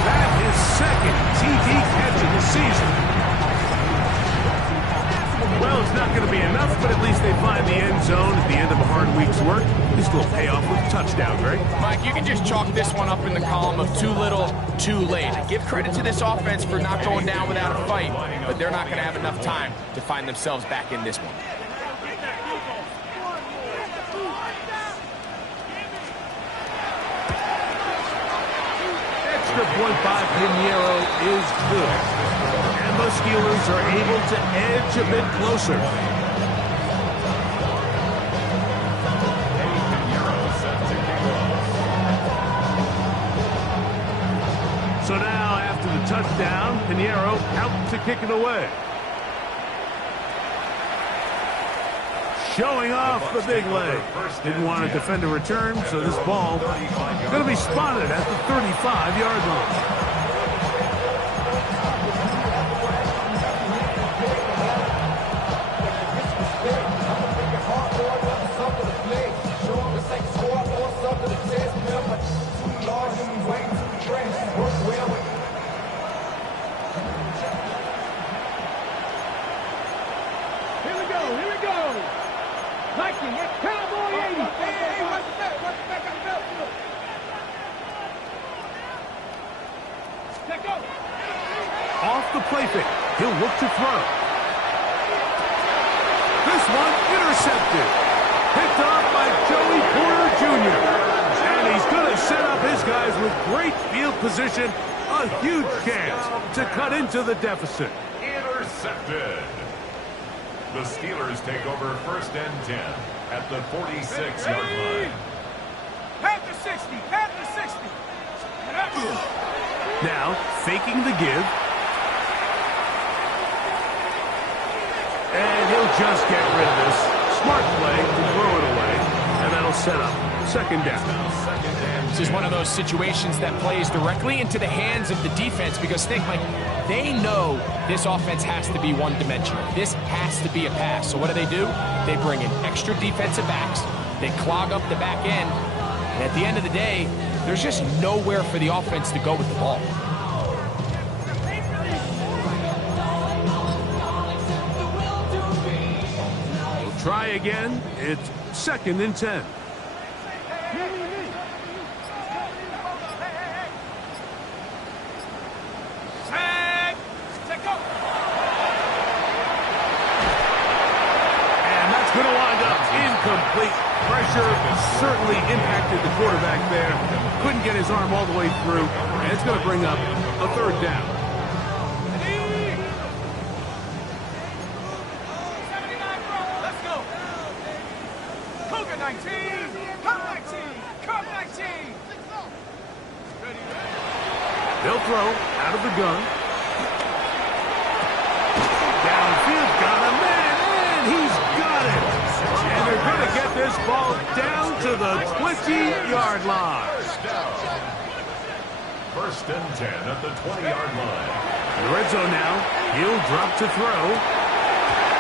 That's his second TD catch of the season. Well, it's not going to be enough, but at least they find the end zone at the end of a hard week's work. This will pay off with touchdowns, right? Mike, you can just chalk this one up in the column of too little, too late. Give credit to this offense for not going down without a fight, but they're not going to have enough time to find themselves back in this one. Extra point by Pinheiro is good. And the Steelers are able to edge a bit closer. So now, after the touchdown, Pinheiro out to kick it away. Showing off the big leg. Didn't want to defend a return, so this ball is going to be spotted at the 35-yard line. Off the play fake, he'll look to throw. This one intercepted. Picked off by Joey Porter Jr. And he's going to set up his guys with great field position. A huge chance to cut into the deficit. Intercepted. The Steelers take over 1st and 10 at the 46-yard line. Panther 60, Panther 60. Now, faking the give. And he'll just get rid of this. Smart play to throw it away. And that'll set up 2nd down. This is one of those situations that plays directly into the hands of the defense because think, Mike, they know this offense has to be one-dimensional. This has to be a pass. So what do? They bring in extra defensive backs. They clog up the back end. And at the end of the day, there's just nowhere for the offense to go with the ball. We'll try again. It's 2nd and 10. Going to wind up incomplete. Pressure certainly impacted the quarterback there. Couldn't get his arm all the way through. And it's going to bring up a 3rd down. Let's go. Cougar 19. Come 19. Come 19. They'll throw out of the gun. Downfield, got a man, and he's got it. And they're going to get this ball down to the 20-yard line. 1st and 10 at the 20-yard line. In the red zone now, he'll drop to throw.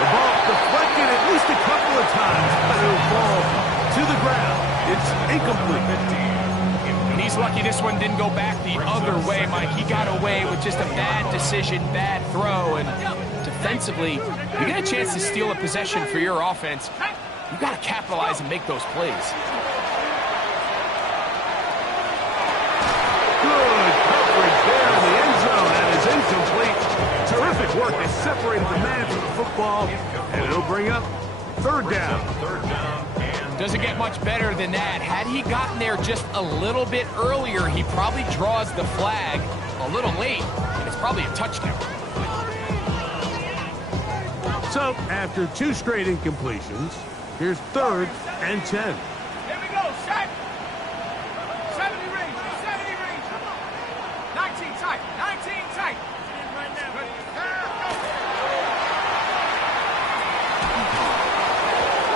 The ball deflected at least a couple of times, but it'll fall to the ground. It's incomplete. And he's lucky this one didn't go back the other way, Mike. He got away with just a bad decision, bad throw, and defensively, you get a chance to steal a possession for your offense. You got to capitalize and make those plays. Good coverage there in the end zone, and it's incomplete. Terrific work. They separated the man from the football, and it'll bring up 3rd down. 3rd down and Doesn't get much better than that. Had he gotten there just a little bit earlier, he probably draws the flag a little late, and it's probably a touchdown. So, after 2 straight incompletions, here's 3rd and 10. Here we go, set. 70 range, 70 range. 19 tight, 19 tight.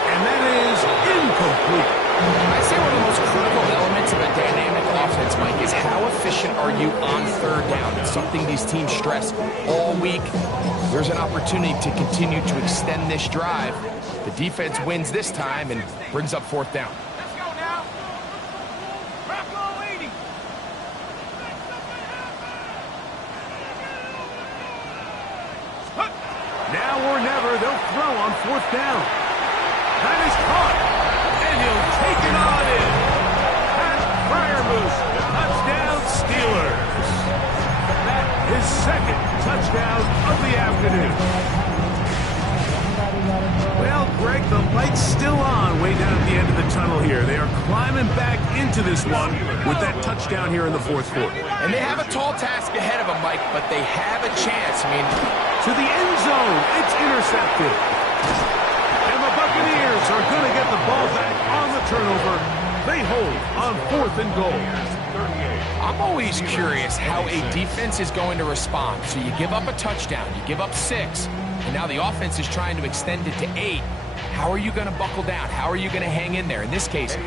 And that is incomplete. I'd say one of the most critical elements of a dynamic offense defense, Mike, is how efficient are you on third down? It's something these teams stress all week. There's an opportunity to continue to extend this drive. The defense wins this time and brings up fourth down. Let's go now. Bravo 80. Now or never, they'll throw on fourth down. That is caught, and he'll take it on in. Pat Fryermuth, touchdown Steelers. That is second touchdown of the afternoon. Well, Greg, the light's still on way down at the end of the tunnel here. They are climbing back into this one with that touchdown here in the fourth quarter. And they have a tall task ahead of them, Mike, but they have a chance. I mean, to the end zone, it's intercepted. And the Buccaneers are going to get the ball back on the turnover. They hold on fourth and goal. I'm always curious how a defense is going to respond. So you give up a touchdown, you give up 6, and now the offense is trying to extend it to 8. How are you going to buckle down? How are you going to hang in there? In this case,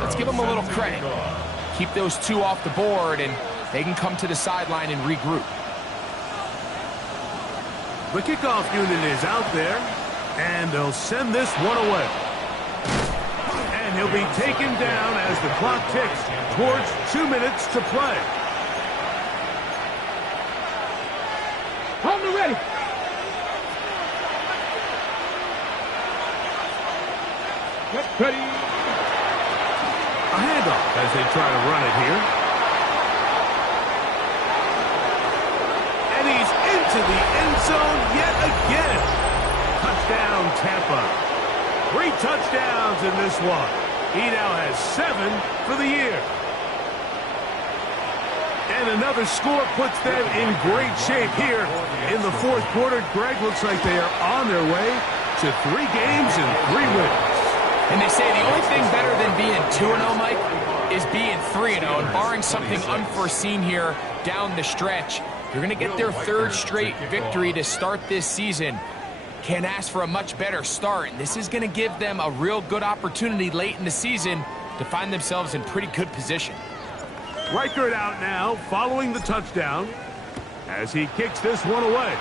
let's give them a little credit. Keep those 2 off the board, and they can come to the sideline and regroup. The kickoff unit is out there, and they'll send this one away. And he'll be taken down as the clock ticks towards 2 minutes to play. Hold me ready. Get ready. A handoff as they try to run it here. And he's into the end zone yet again. Touchdown, Tampa. 3 touchdowns in this one. He now has 7 for the year. And another score puts them in great shape here in the fourth quarter. Greg, looks like they are on their way to 3 games and 3 wins. And they say the only thing better than being 2-0, Mike, is being 3-0. And barring something unforeseen here down the stretch, they're going to get their 3rd straight victory to start this season. Can't ask for a much better start. And this is going to give them a real good opportunity late in the season to find themselves in pretty good position. Reichert out now following the touchdown as he kicks this one away.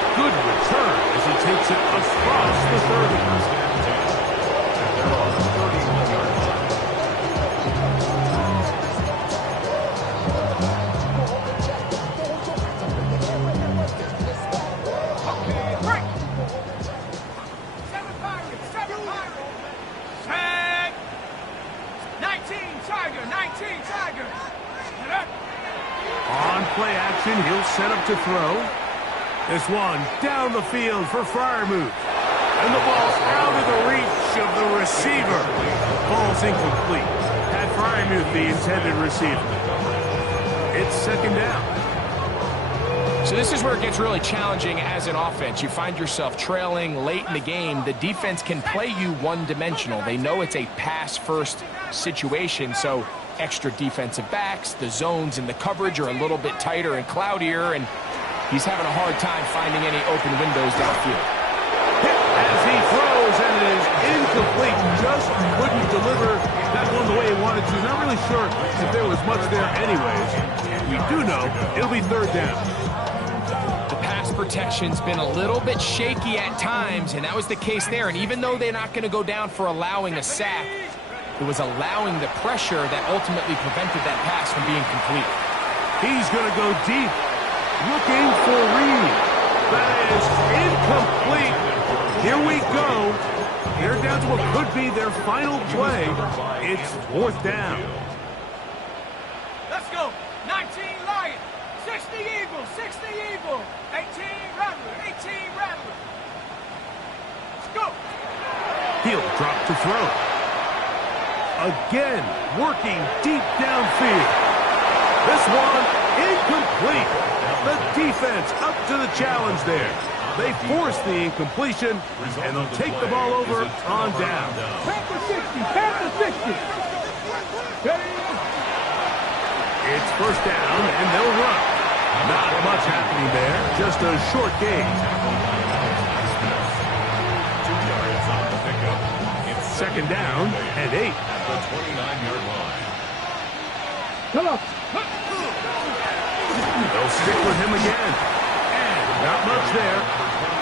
A good return as he takes it across the 30. Play action, he'll set up to throw. This one down the field for Fryermuth. And the ball's out of the reach of the receiver. Ball's incomplete. Had Fryermuth the intended receiver. It's second down. So this is where it gets really challenging as an offense. You find yourself trailing late in the game. The defense can play you one-dimensional. They know it's a pass-first situation, so extra defensive backs, the zones and the coverage are a little bit tighter and cloudier, and he's having a hard time finding any open windows downfield. As he throws, and it is incomplete. Just couldn't deliver that one the way he wanted to. Not really sure if there was much there anyways. We do know it'll be 3rd down. The pass protection's been a little bit shaky at times, and that was the case there. And even though they're not going to go down for allowing a sack, it was allowing the pressure that ultimately prevented that pass from being complete. He's going to go deep, looking for Reed. That is incomplete. Here we go. They're down to what could be their final play. It's 4th down. Let's go. 19 Lion, 60 Eagle, 60 Eagle, 18 Rattler, 18 Rattler. Let's go. He'll drop to throw. Again, working deep downfield. This one, incomplete. The defense up to the challenge there. They force the incompletion, and they'll take the ball over on down. Panther 60, Panther 60. It's 1st down, and they'll run. Not much happening there, just a short gain. second down and 8. At the 29-yard line. Come on. They'll stick with him again. And not much there.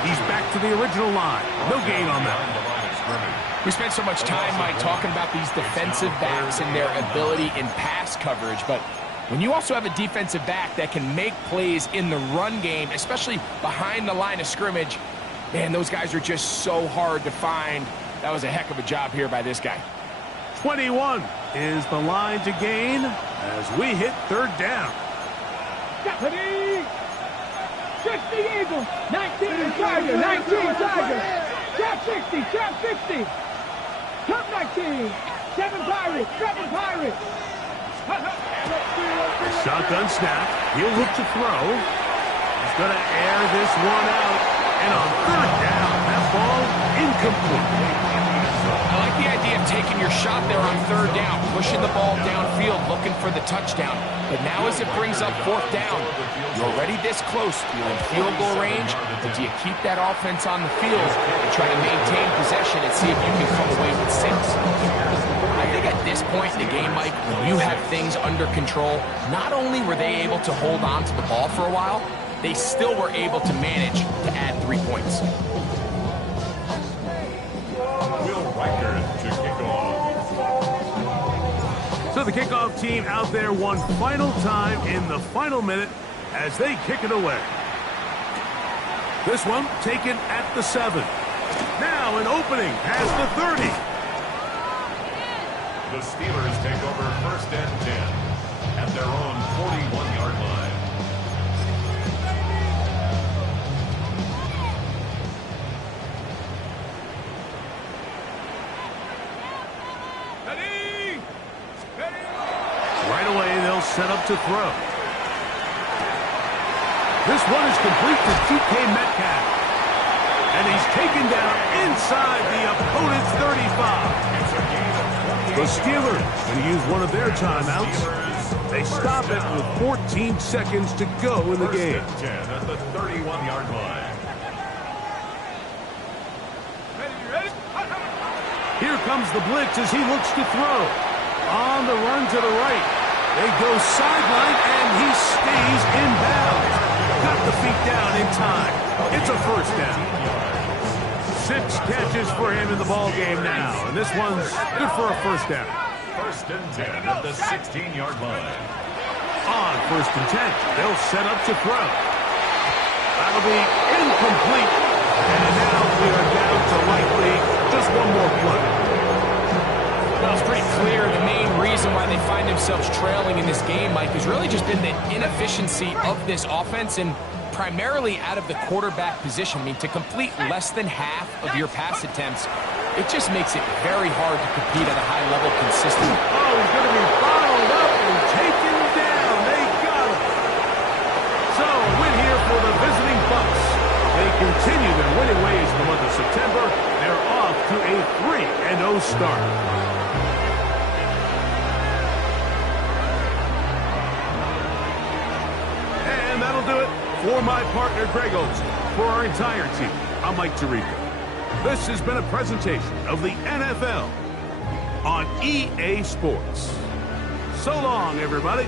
He's back to the original line. No gain on that. We spent so much time, Mike, talking about these defensive backs and their ability in pass coverage, but when you also have a defensive back that can make plays in the run game, especially behind the line of scrimmage, man, those guys are just so hard to find. That was a heck of a job here by this guy. 21 is the line to gain as we hit third down. Deputy! 60 Eagles! 19 Tiger! 19 Tiger! Trap 60! Trap 60! Trap 19! 7 Pirates! 7 Pirates! Shotgun snap. He'll look to throw. He's going to air this one out. And on third down, that ball incomplete. I like the idea of taking your shot there on third down, pushing the ball downfield, looking for the touchdown. But now as it brings up fourth down, you're already this close. You're in field goal range. But do you keep that offense on the field and try to maintain possession and see if you can come away with 6? I think at this point in the game, Mike, when you have things under control, not only were they able to hold on to the ball for a while, they still were able to manage to add 3 points. So the kickoff team out there one final time in the final minute as they kick it away. This one taken at the 7. Now an opening past the 30. The Steelers take over 1st and 10 at their own 41-yard line. Right away, they'll set up to throw. This one is complete to DK Metcalf. And he's taken down inside the opponent's 35. The Steelers going to use one of their timeouts. They stop it with 14 seconds to go in the game. 10 at the 31-yard line. Here comes the blitz as he looks to throw. On the run to the right. They go sideline, and he stays in bounds. Got the feet down in time. It's a first down. 6 catches for him in the ball game now, and this one's good for a first down. 1st and 10 at the 16-yard line. On 1st and 10, they'll set up to throw. That'll be incomplete. And now we are down to likely just one more play. Well, it's pretty clear the main reason why they find themselves trailing in this game, Mike, has really just been the inefficiency of this offense and primarily out of the quarterback position. I mean, to complete less than half of your pass attempts, it just makes it very hard to compete at a high level consistently. Oh, he's going to be fouled up and taken down. They got him. So, a win here for the visiting Bucs. They continue their winning ways in the month of September. They're off to a 3-0 start. And that'll do it for my partner, Greg Olson. For our entire team, I'm Mike Tirico. This has been a presentation of the NFL on EA Sports. So long, everybody.